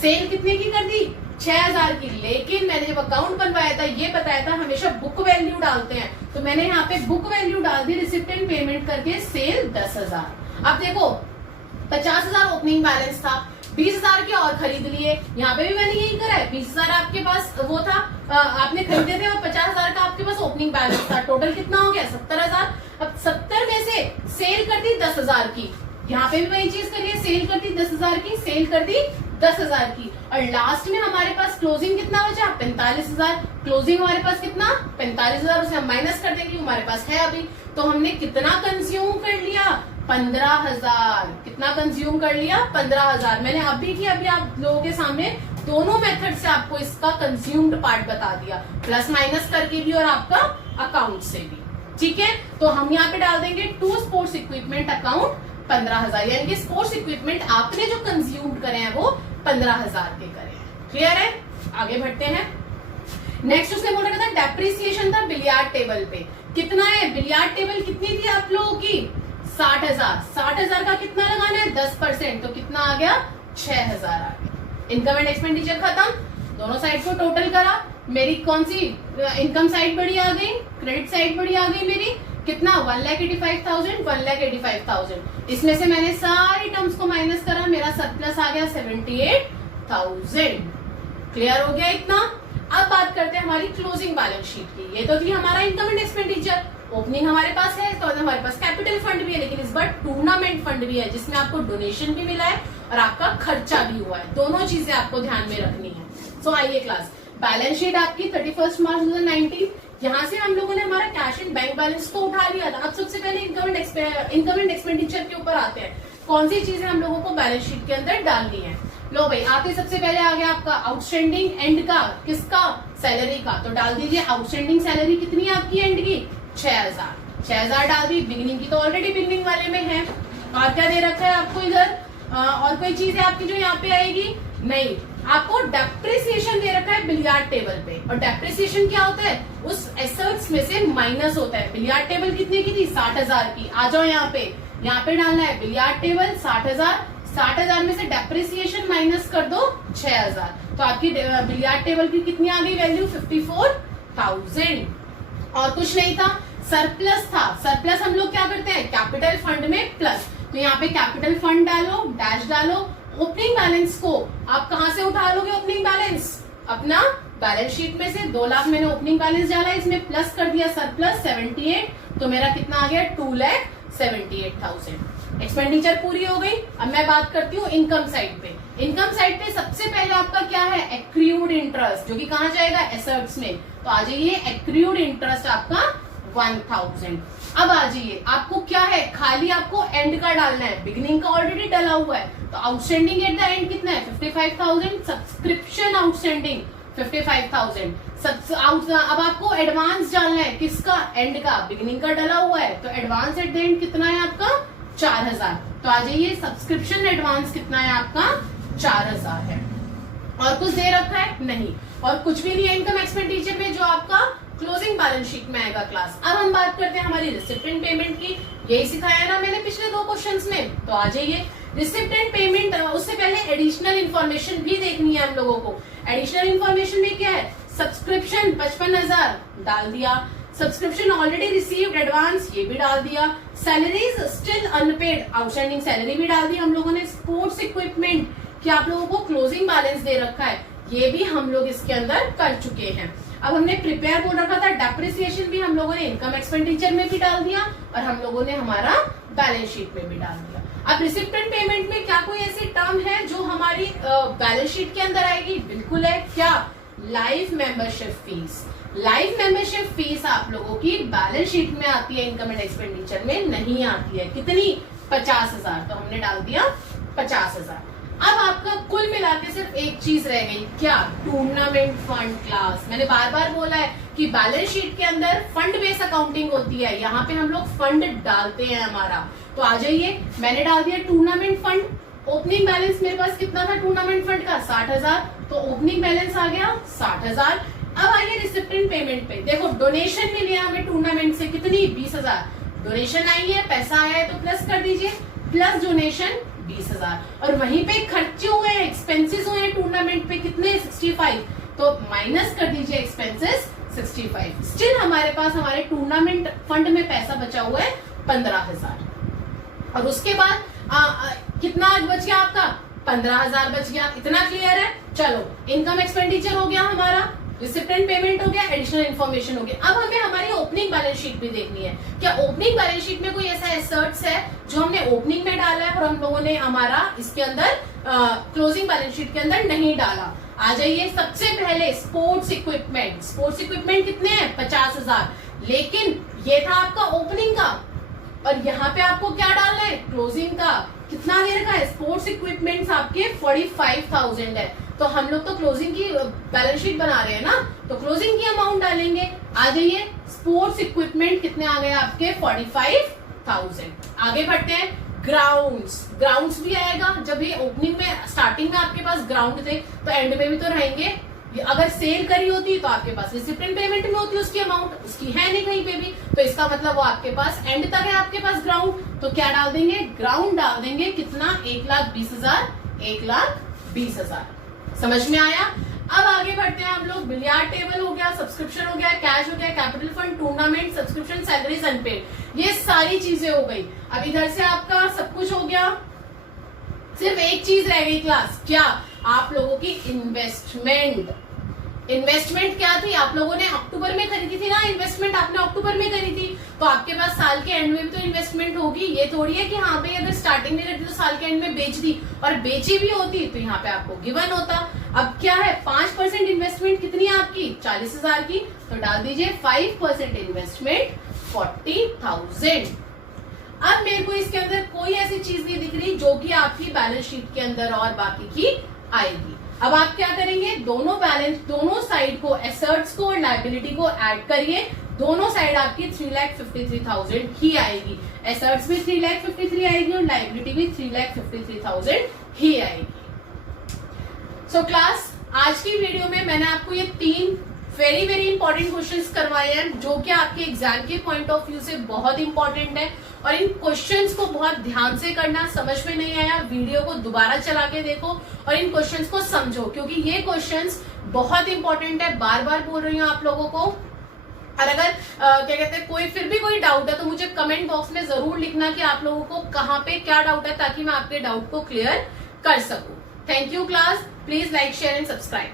सेल कितने की कर दी, 6,000 की। लेकिन मैंने जब अकाउंट बनवाया था ये बताया था हमेशा बुक वैल्यू डालते हैं, तो मैंने यहाँ पे बुक वैल्यू डाल दी, रिसिप्टेंट पेमेंट करके सेल 10,000। अब देखो 50,000 ओपनिंग बैलेंस था, 20,000 के और खरीद लिए, यहाँ पे भी मैंने यही करा है, 20,000 आपके पास वो था, आपने खरीदे थे, और 50,000 का आपके पास ओपनिंग बैलेंस था, टोटल कितना हो गया 70,000। अब 70 में से सेल कर दी 10,000 की, यहाँ पे भी वही चीज करिए, सेल कर दी 10,000 की, सेल कर दी 10,000 की, और लास्ट में हमारे पास क्लोजिंग कितना बचा, 45,000। क्लोजिंग हमारे पास कितना 45,000, उसे हम माइनस कर देंगे, हमारे पास है अभी। तो हमने कितना कंज्यूम कर लिया, 15,000। कितना कंज्यूम कर लिया, 15,000। मैंने अभी की अभी आप लोगों के सामने दोनों मेथड से आपको इसका कंज्यूम्ड पार्ट बता दिया, प्लस माइनस करके भी और आपका अकाउंट से भी, ठीक है। तो हम यहाँ पे डाल देंगे टू स्पोर्ट्स इक्विपमेंट अकाउंट 15,000, यानी कि स्पोर्ट्स इक्विपमेंट आपने जो कंज्यूम करे हैं वो 15,000 के करे हैं। क्लियर है, आगे बढ़ते हैं। नेक्स्ट उसने बोला था डेप्रिसिएशन था बिलियार्ड टेबल पे, कितना है, बिलियार्ड टेबल कितनी थी आप लोगों की, 60,000। 60,000 का कितना लगाना है, 10%, तो कितना आ गया, 6,000 आ गया। इनकम एंड एक्सपेंडिचर खत्म, दोनों साइड को टोटल करा, मेरी कौन सी इनकम साइड बड़ी आ गई, क्रेडिट साइड बड़ी आ गई मेरी, कितना 1,85,000, 1,85,000। इसमें से मैंने सारी टर्म्स को माइनस करा, मेरा सरप्लस आ गया 78,000। क्लियर हो गया इतना। अब बात करते हैं हमारी क्लोजिंग बैलेंस शीट की। ये तो थी हमारा इनकम एंड एक्सपेंडिचर, ओपनिंग हमारे पास है, तो हमारे पास कैपिटल फंड भी है, लेकिन इस बार टूर्नामेंट फंड भी है जिसमें आपको डोनेशन भी मिला है और आपका खर्चा भी हुआ है, दोनों चीजें आपको ध्यान में रखनी है। सो आइए क्लास, बैलेंस शीट आपकी 31 मार्च 2019, यहाँ से हम लोगों ने हमारा कैश एंड बैंक बैलेंस को उठा लिया था। अब सबसे पहले इनकम एंड एक्सपेंडिचर के ऊपर आते हैं, कौन सी चीजें हम लोगों को बैलेंस शीट के अंदर डालनी है। लो भाई, आके सबसे पहले आ गया आपका आउटस्टैंडिंग एंड का, किसका, सैलरी का, तो डाल दीजिए आउटस्टैंडिंग सैलरी कितनी है आपकी एंड की, 6,000। 6,000 डाल दी, बिगिनिंग की तो ऑलरेडी बिगिनिंग वाले में है। और क्या दे रखा है आपको इधर, और कोई चीज है आपकी जो यहाँ पे आएगी, नहीं, आपको डेप्रिसिएशन दे रखा है बिलियार्ड टेबल पे, और डेप्रिसिएशन क्या होता है, उस एसेट्स में से माइनस होता है। बिलियार्ड टेबल कितने की थी, 60,000 की। आ जाओ यहाँ पे डालना है बिलियार्ड टेबल 60,000, 60,000 में से डेप्रिसिएशन माइनस कर दो 6,000, तो आपकी बिलियार्ड टेबल की कितनी आ गई वैल्यू, 54,000। और कुछ नहीं था, सरप्लस था। सरप्लस हम लोग क्या करते हैं, कैपिटल फंड में प्लस, तो यहाँ पे कैपिटल फंड डालो, डैश डालो। ओपनिंग बैलेंस को आप कहां से उठा लोगे, ओपनिंग बैलेंस अपना बैलेंस शीट में से 2 लाख मैंने ओपनिंग बैलेंस डाला, इसमें प्लस कर दिया सरप्लस 78, तो मेरा कितना आ गया 2,78,000। एक्सपेंडिचर पूरी हो गई। अब मैं बात करती हूँ इनकम साइड पे। इनकम साइड पे सबसे पहले आपका क्या है, एक्रूड इंटरेस्ट, जो कि कहाँ जाएगा, एसेट्स में, तो आ जाइए एक्रूड इंटरेस्ट आपका 1,000। अब आ जाइए, आपको क्या है, खाली आपको एंड का डालना है, बिगिनिंग का ऑलरेडी डाला हुआ है, तो आउटस्टैंडिंग एट द एंड कितना है, 55,000। Subscription outstanding 55,000। अब आपको एडवांस डालना है, किसका, एंड का, बिगिनिंग का डाला हुआ है, तो एडवांस एट द एंड कितना है आपका 4,000। तो आ जाइए, सब्सक्रिप्शन एडवांस कितना है आपका 4,000 है। और कुछ दे रखा है, नहीं, और कुछ भी नहीं है इनकम एक्सपेंडिचर में जो आपका क्लोजिंग बैलेंस शीट में आएगा क्लास। अब हम बात करते हैं हमारी रिसिप्टेंट पेमेंट की। यही सिखाया ना मैंने पिछले 2 क्वेश्चंस में, तो आ जाइए रिसिप्टेंट पेमेंट। उससे पहले एडिशनल इन्फॉर्मेशन भी देखनी है हम लोगों को। एडिशनल इन्फॉर्मेशन में क्या है, सब्सक्रिप्शन 55,000 डाल दिया, सब्सक्रिप्शन ऑलरेडी रिसीव्ड एडवांस ये भी डाल दिया, salaries still unpaid outstanding salary भी डाल दी हम लोगों ने, स्पोर्ट्स इक्विपमेंट कि आप लोगों को क्लोजिंग बैलेंस दे रखा है ये भी हम लोग इसके अंदर कर चुके हैं। अब हमने प्रिपेयर बोल रखा था, डेप्रिसिएशन भी हम लोगों ने इनकम एक्सपेंडिचर में भी डाल दिया और हम लोगों ने हमारा बैलेंस शीट में भी डाल दिया। अब रिसिप्टेंट पेमेंट में क्या कोई ऐसी टर्म है जो हमारी बैलेंस शीट के अंदर आएगी? बिल्कुल है। क्या? Life membership fees. Life membership fees आप लोगों की बैलेंस शीट में आती है, इनकम एंड एक्सपेंडिचर में नहीं आती है। कितनी? 50,000। तो हमने डाल दिया 50,000। अब आपका कुल मिला के सिर्फ एक चीज रह गई, क्या? Tournament fund class. मैंने बार बार बोला है कि बैलेंस शीट के अंदर फंड बेस्ड अकाउंटिंग होती है, यहाँ पे हम लोग फंड डालते हैं हमारा। तो आ जाइए, मैंने डाल दिया टूर्नामेंट फंड। ओपनिंग बैलेंस मेरे पास कितना था टूर्नामेंट फंड का 60,000, तो ओपनिंग बैलेंस आ गया 60,000। अब आइए रिसिप्टेंट पेमेंट पे। देखो डोनेशन मिली है हमें टूर्नामेंट से कितनी 20,000, डोनेशन आई है, पैसा आया है तो प्लस कर दीजिए, प्लस डोनेशन 20,000। और वहीं पे खर्चे हुए हैं, एक्सपेंसेस हुए हैं टूर्नामेंट पे कितने 65, तो माइनस कर दीजिए एक्सपेंसेस 65। स्टिल हमारे पास हमारे टूर्नामेंट फंड में पैसा बचा हुआ है 15,000। और उसके बाद कितना बच गया आपका 15,000 बच गया। इतना क्लियर है। चलो इनकम एक्सपेंडिचर हो गया हमारा, रिसिप्टेंट पेमेंट हो गया, एडिशनल इन्फॉर्मेशन हो गया। अब हमें हमारी ओपनिंग बैलेंस शीट भी देखनी है। क्या ओपनिंग बैलेंस शीट में कोई ऐसा एसेट्स है जो हमने ओपनिंग में डाला है और हम लोगों ने हमारा इसके अंदर क्लोजिंग बैलेंस शीट के अंदर नहीं डाला? आ जाइए, सबसे पहले स्पोर्ट्स इक्विपमेंट। स्पोर्ट्स इक्विपमेंट कितने हैं 50,000, लेकिन ये था आपका ओपनिंग का, और यहाँ पे आपको क्या डालना है क्लोजिंग का। कितना दे रखा है स्पोर्ट्स इक्विपमेंट्स आपके 45,000 है। तो हम लोग तो क्लोजिंग की बैलेंस शीट बना रहे हैं ना, तो क्लोजिंग की अमाउंट डालेंगे। आ जाइए, स्पोर्ट्स इक्विपमेंट कितने आ गए आपके 45,000। आगे बढ़ते हैं, ग्राउंड्स भी आएगा। जब ये ओपनिंग में स्टार्टिंग में आपके पास ग्राउंड थे तो एंड में भी तो रहेंगे। अगर सेल करी होती तो आपके पास रिसिप्टेंट पेमेंट में होती उसकी अमाउंट, उसकी है नहीं कहीं पे भी, तो इसका मतलब वो आपके पास एंड तक है आपके पास ग्राउंड। तो क्या डाल देंगे, ग्राउंड डाल देंगे। कितना 1,20,000, 1,20,000। समझ में आया? अब आगे बढ़ते हैं हम लोग। बिलियार्ड टेबल हो गया, सब्सक्रिप्शन हो गया, कैश हो गया, capital fund, tournament, subscription, salaries unpaid, ये सारी चीजें हो गई। अब इधर से आपका सब कुछ हो गया, सिर्फ एक चीज रह गई क्लास, क्या? आप लोगों की इन्वेस्टमेंट। इन्वेस्टमेंट क्या थी? आप लोगों ने अक्टूबर में खरीदी थी ना, इन्वेस्टमेंट आपने अक्टूबर में करी थी, तो आपके पास साल के एंड में भी तो इन्वेस्टमेंट होगी। ये थोड़ी है कि हाँ भाई अगर स्टार्टिंग में करती तो साल के एंड में बेच दी, और बेची भी होती तो यहाँ पे आपको गिवन होता। अब क्या है 5% इन्वेस्टमेंट कितनी है आपकी 40,000 की, तो डाल दीजिए 5% इन्वेस्टमेंट 40,000। अब मेरे को इसके अंदर कोई ऐसी चीज नहीं दिख रही जो कि आपकी बैलेंस शीट के अंदर और बाकी की आएगी। अब आप क्या करेंगे, दोनों साइड को, एसेट्स को और लायबिलिटी को ऐड करिए। दोनों साइड आपकी 3,53,000 ही आएगी। एसेट्स भी 3,53,000 आएगी और लायबिलिटी भी 3,53,000 ही आएगी। सो क्लास, आज की वीडियो में मैंने आपको ये 3 वेरी इंपॉर्टेंट क्वेश्चंस करवाए हैं जो कि आपके एग्जाम के पॉइंट ऑफ व्यू से बहुत इंपॉर्टेंट है। और इन क्वेश्चंस को बहुत ध्यान से करना। समझ में नहीं आया, वीडियो को दोबारा चला के देखो और इन क्वेश्चंस को समझो, क्योंकि ये क्वेश्चंस बहुत इंपॉर्टेंट है। बार बार बोल रही हूँ आप लोगों को। और अगर क्या कहते हैं फिर भी कोई डाउट है तो मुझे कमेंट बॉक्स में जरूर लिखना कि आप लोगों को कहाँ पे क्या डाउट है, ताकि मैं आपके डाउट को क्लियर कर सकूं। Thank you class, please like share and subscribe.